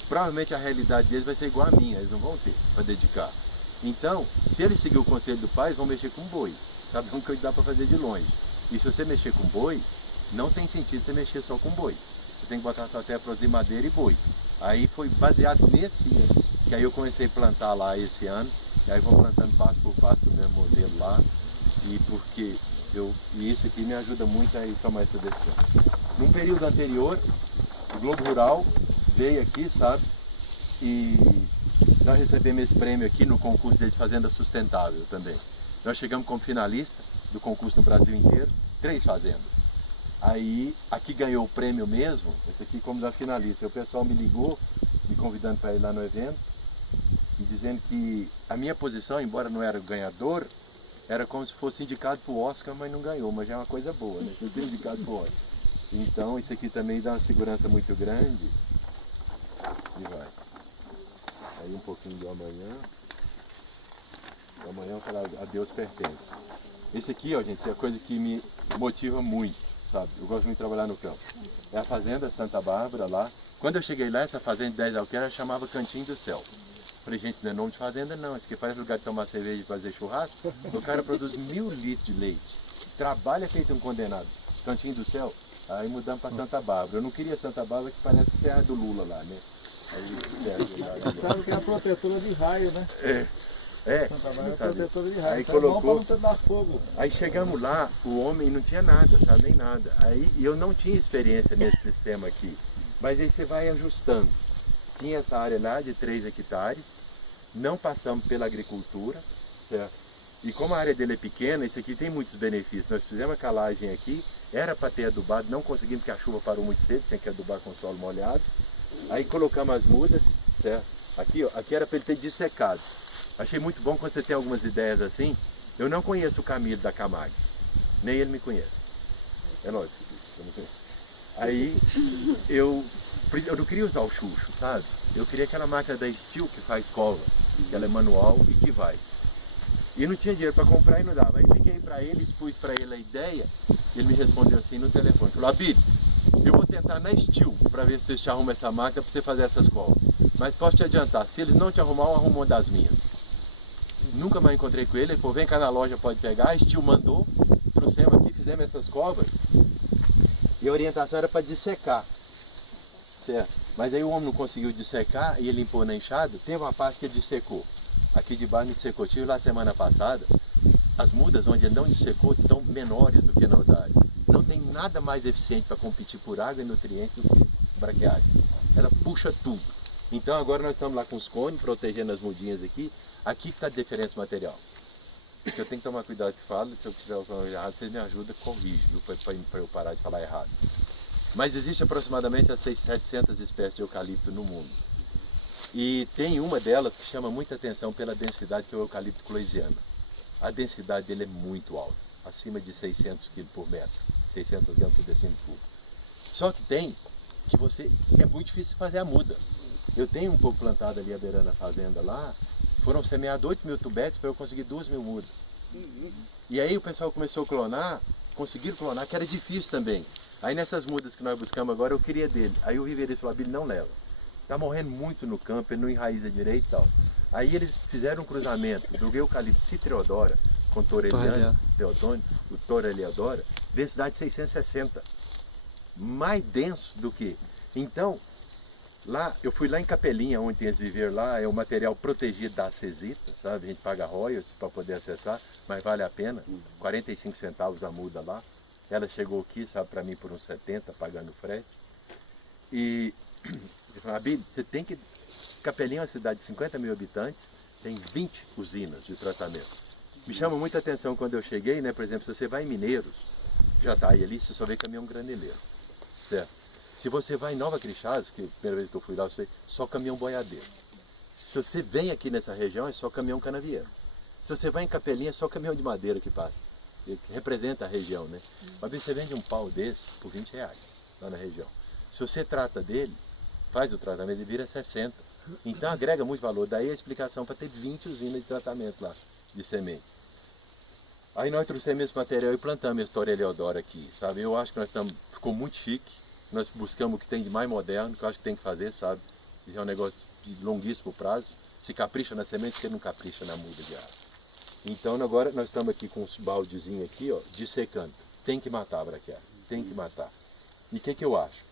Provavelmente a realidade deles vai ser igual a minha, eles não vão ter para dedicar. Então, se eles seguir o conselho do pai, eles vão mexer com boi. Sabe o que dá para fazer de longe. E se você mexer com boi, não tem sentido você mexer só com boi. Você tem que botar sua terra para produzir madeira e boi. Aí foi baseado nesse, que aí eu comecei a plantar lá esse ano. E aí vou plantando passo por passo do mesmo modelo lá. E isso aqui me ajuda muito a tomar essa decisão. Num período anterior, o Globo Rural veio aqui, sabe? E nós recebemos esse prêmio aqui no concurso de Fazenda Sustentável também. Nós chegamos como finalista do concurso no Brasil inteiro, 3 fazendas. Aí, aqui ganhou o prêmio mesmo, esse aqui como da finalista. O pessoal me ligou, me convidando para ir lá no evento, e dizendo que a minha posição, embora não era ganhador, era como se fosse indicado para o Oscar, mas não ganhou, mas já é uma coisa boa, né? Eu fui indicado para o Oscar. Então, isso aqui também dá uma segurança muito grande. E vai. Aí um pouquinho do amanhã. O amanhã a Deus pertence. Esse aqui, ó, gente, é a coisa que me motiva muito, sabe? Eu gosto muito de trabalhar no campo. É a fazenda Santa Bárbara lá. Quando eu cheguei lá, essa fazenda de 10 alqueires chamava Cantinho do Céu. Falei, gente, não é nome de fazenda não, esse aqui parece lugar de tomar cerveja e fazer churrasco. O cara produz 1000 litros de leite. Trabalho é feito um condenado. Cantinho do Céu. Aí mudamos para Santa Bárbara. Eu não queria Santa Bárbara, que parece terra do Lula lá, né? Você sabe que é a protetora de raio, né? Santa Bárbara é protetora de raio. Aí então colocou... é bom para não dar fogo. Aí chegamos lá, o homem não tinha nada, sabe? Nem nada. Aí eu não tinha experiência nesse sistema aqui. Mas aí você vai ajustando. Tinha essa área lá de 3 hectares. Não passamos pela agricultura, certo? E como a área dele é pequena, isso aqui tem muitos benefícios. Nós fizemos a calagem aqui, era para ter adubado, não conseguimos porque a chuva parou muito cedo, tem que adubar com solo molhado. Aí colocamos as mudas, certo? Aqui, ó, aqui era para ele ter dissecado. Achei muito bom quando você tem algumas ideias assim. Eu não conheço o Camilo da Camargo, nem ele me conhece. É lógico, eu não conheço. Aí eu não queria usar o chucho, sabe? Eu queria aquela máquina da Steel que faz cova, que ela é manual e que vai. E não tinha dinheiro para comprar e não dava. Aí liguei para ele, expus para ele a ideia, ele me respondeu assim no telefone, falou, Abílio, eu vou tentar na Steel para ver se eles te arrumam essa máquina para você fazer essas covas. Mas posso te adiantar, se eles não te arrumar, eu arrumo uma das minhas. Nunca mais encontrei com ele, ele falou, vem cá na loja, pode pegar. A Steel mandou, trouxemos aqui, fizemos essas covas. E a orientação era para dissecar. Certo? Mas aí o homem não conseguiu dissecar e ele limpou na enxada. Teve uma parte que ele dissecou. Aqui de baixo não dissecou. Tive lá semana passada. As mudas onde ele não dissecou estão menores do que na outra área. Não tem nada mais eficiente para competir por água e nutrientes do que braquiária. Ela puxa tudo. Então agora nós estamos lá com os cones, protegendo as mudinhas aqui. Aqui que está a diferença material. Eu tenho que tomar cuidado que falo. Se eu tiver alguma coisa errada, vocês me ajudam, corrige, para eu parar de falar errado. Mas existe aproximadamente as 700 espécies de eucalipto no mundo. E tem uma delas que chama muita atenção pela densidade, que é o eucalipto cloisiano. A densidade dele é muito alta, acima de 600 kg por metro, 600 gramas por decímetro cúbico. Só que tem que é muito difícil fazer a muda. Eu tenho um pouco plantado ali beirando a fazenda lá, foram semeados 8.000 tubetes para eu conseguir 2.000 mudas. E aí o pessoal começou a clonar, conseguiram clonar, que era difícil também. Aí nessas mudas que nós buscamos agora, eu queria dele. Aí o viveirista falou, Abílio, não leva. Está morrendo muito no campo, ele não enraiza direito e tal. Aí eles fizeram um cruzamento do eucalipto citriodora com toreliano, teotônio, o toreliadora, densidade 660. Mais denso do que. Então, lá, eu fui lá em Capelinha, onde eles viveram lá, é o material protegido da acesita, sabe? A gente paga royalties para poder acessar, mas vale a pena, 45 centavos a muda lá. Ela chegou aqui, sabe, para mim por uns 70, pagando frete. E ele falou, Abílio, você tem que... Capelinha é uma cidade de 50.000 habitantes, tem 20 usinas de tratamento. Me chama muita atenção quando eu cheguei, né? Por exemplo, se você vai em Mineiros, Jataí ali, você só vê caminhão graneleiro, certo? Se você vai em Nova Crixás, que a primeira vez que eu fui lá, eu sei, só caminhão boiadeiro. Se você vem aqui nessa região, é só caminhão canavieiro. Se você vai em Capelinha, é só caminhão de madeira que passa, que representa a região, né? Uma vez você vende um pau desse por R$20 lá na região. Se você trata dele, faz o tratamento, ele vira 60. Então agrega muito valor. Daí a explicação para ter 20 usinas de tratamento lá, de semente. Aí nós trouxemos esse material e plantamos esse Torre Eleodoro aqui, sabe? Eu acho que ficou muito chique. Nós buscamos o que tem de mais moderno, que eu acho que tem que fazer, sabe? Isso é um negócio de longuíssimo prazo. Se capricha na semente, porque não capricha na muda de água. Então agora nós estamos aqui com os baldezinhos aqui, ó, dissecando. Tem que matar a braquiária, tem que matar. E o que eu acho?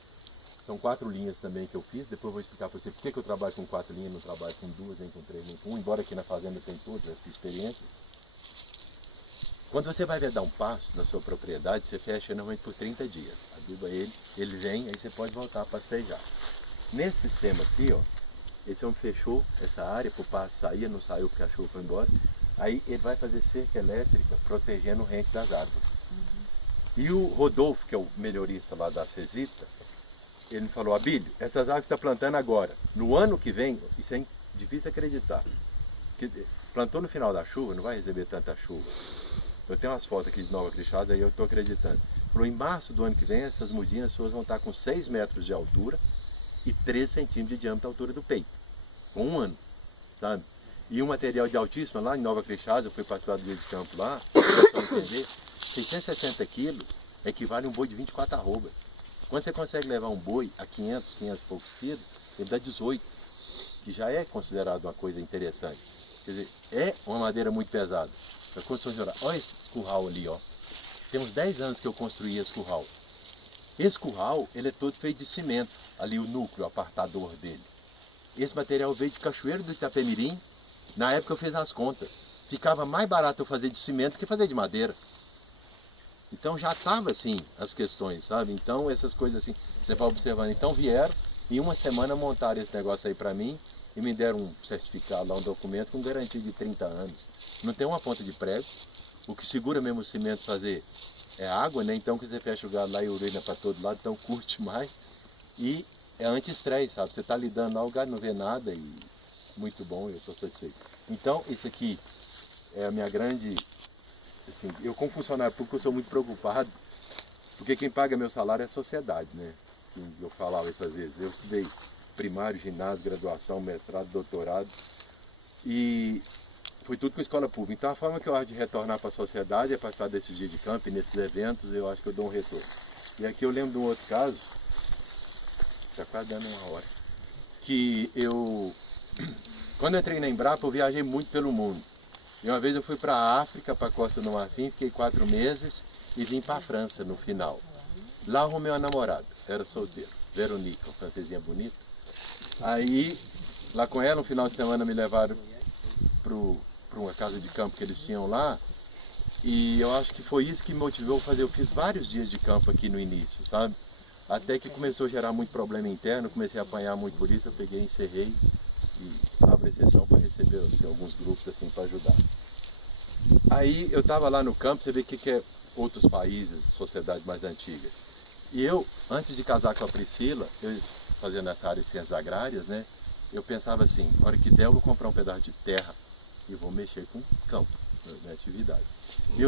São 4 linhas também que eu fiz, depois eu vou explicar para você por que eu trabalho com 4 linhas, não trabalho com 2, nem com 3, nem com 1, embora aqui na fazenda tem todas essas experiências. Quando você vai dar um passo na sua propriedade, você fecha normalmente por 30 dias. Aduba ele vem, aí você pode voltar a pastejar. Nesse sistema aqui, ó, esse homem fechou essa área para o pasto sair, não saiu porque a chuva foi embora. Aí ele vai fazer cerca elétrica protegendo o rente das árvores. E o Rodolfo, que é o melhorista lá da Cesita, ele me falou, Abílio, essas árvores que você está plantando agora, no ano que vem, isso é difícil acreditar. Que plantou no final da chuva, não vai receber tanta chuva. Eu tenho umas fotos aqui de Nova Crixás, aí eu estou acreditando. Falou, em março do ano que vem, essas mudinhas suas vão estar com 6 metros de altura e 3 centímetros de diâmetro da altura do peito. Com 1 ano, sabe? E um material de altíssima, lá em Nova Crixás, eu fui participar do dia de campo lá, para entender, 660 quilos equivale a um boi de 24 arrobas. Quando você consegue levar um boi a 500 e poucos quilos, ele dá 18, que já é considerado uma coisa interessante. Quer dizer, é uma madeira muito pesada. A construção geral. Olha esse curral ali, ó. Tem uns 10 anos que eu construí esse curral. Esse curral, ele é todo feito de cimento. Ali o núcleo, o apartador dele. Esse material veio de Cachoeiro do Itapemirim. Na época eu fiz as contas. Ficava mais barato eu fazer de cimento que fazer de madeira. Então já estava assim as questões, sabe? Então essas coisas assim, você vai observando. Então vieram, em uma semana montaram esse negócio aí para mim e me deram um certificado lá, um documento com garantia de 30 anos. Não tem uma ponta de prego. O que segura mesmo o cimento fazer é água, né? Então que você fecha o gado lá e urina para todo lado, então curte mais. E é anti-estresse, sabe? Você está lidando lá, o gado não vê nada e muito bom, eu estou satisfeito. Então isso aqui é a minha grande... Assim, eu como funcionário público eu sou muito preocupado, porque quem paga meu salário é a sociedade, né? Eu falava essas vezes. Eu estudei primário, ginásio, graduação, mestrado, doutorado e foi tudo com escola pública. Então a forma que eu acho de retornar para a sociedade é participar desses dias de campo e nesses eventos, eu acho que eu dou um retorno. E aqui eu lembro de um outro caso, está quase dando 1 hora, que quando eu entrei na Embrapa eu viajei muito pelo mundo. E uma vez eu fui para a África, para a Costa do Marfim, fiquei 4 meses e vim para a França no final. Lá arrumei uma namorada, era solteiro, Veronique, uma francesinha bonita. Aí, lá com ela, no final de semana me levaram para uma casa de campo que eles tinham lá. E eu acho que foi isso que me motivou a fazer. Eu fiz vários dias de campo aqui no início, sabe? Até que começou a gerar muito problema interno, comecei a apanhar muito por isso, eu peguei, encerrei e abro exceção para receber assim, alguns grupos assim para ajudar. Aí eu estava lá no campo, você vê o que é outros países, sociedades mais antigas. E eu, antes de casar com a Priscila, eu fazendo essa área de ciências agrárias, né? Eu pensava assim, na hora que der eu vou comprar um pedaço de terra e vou mexer com campo, na minha atividade.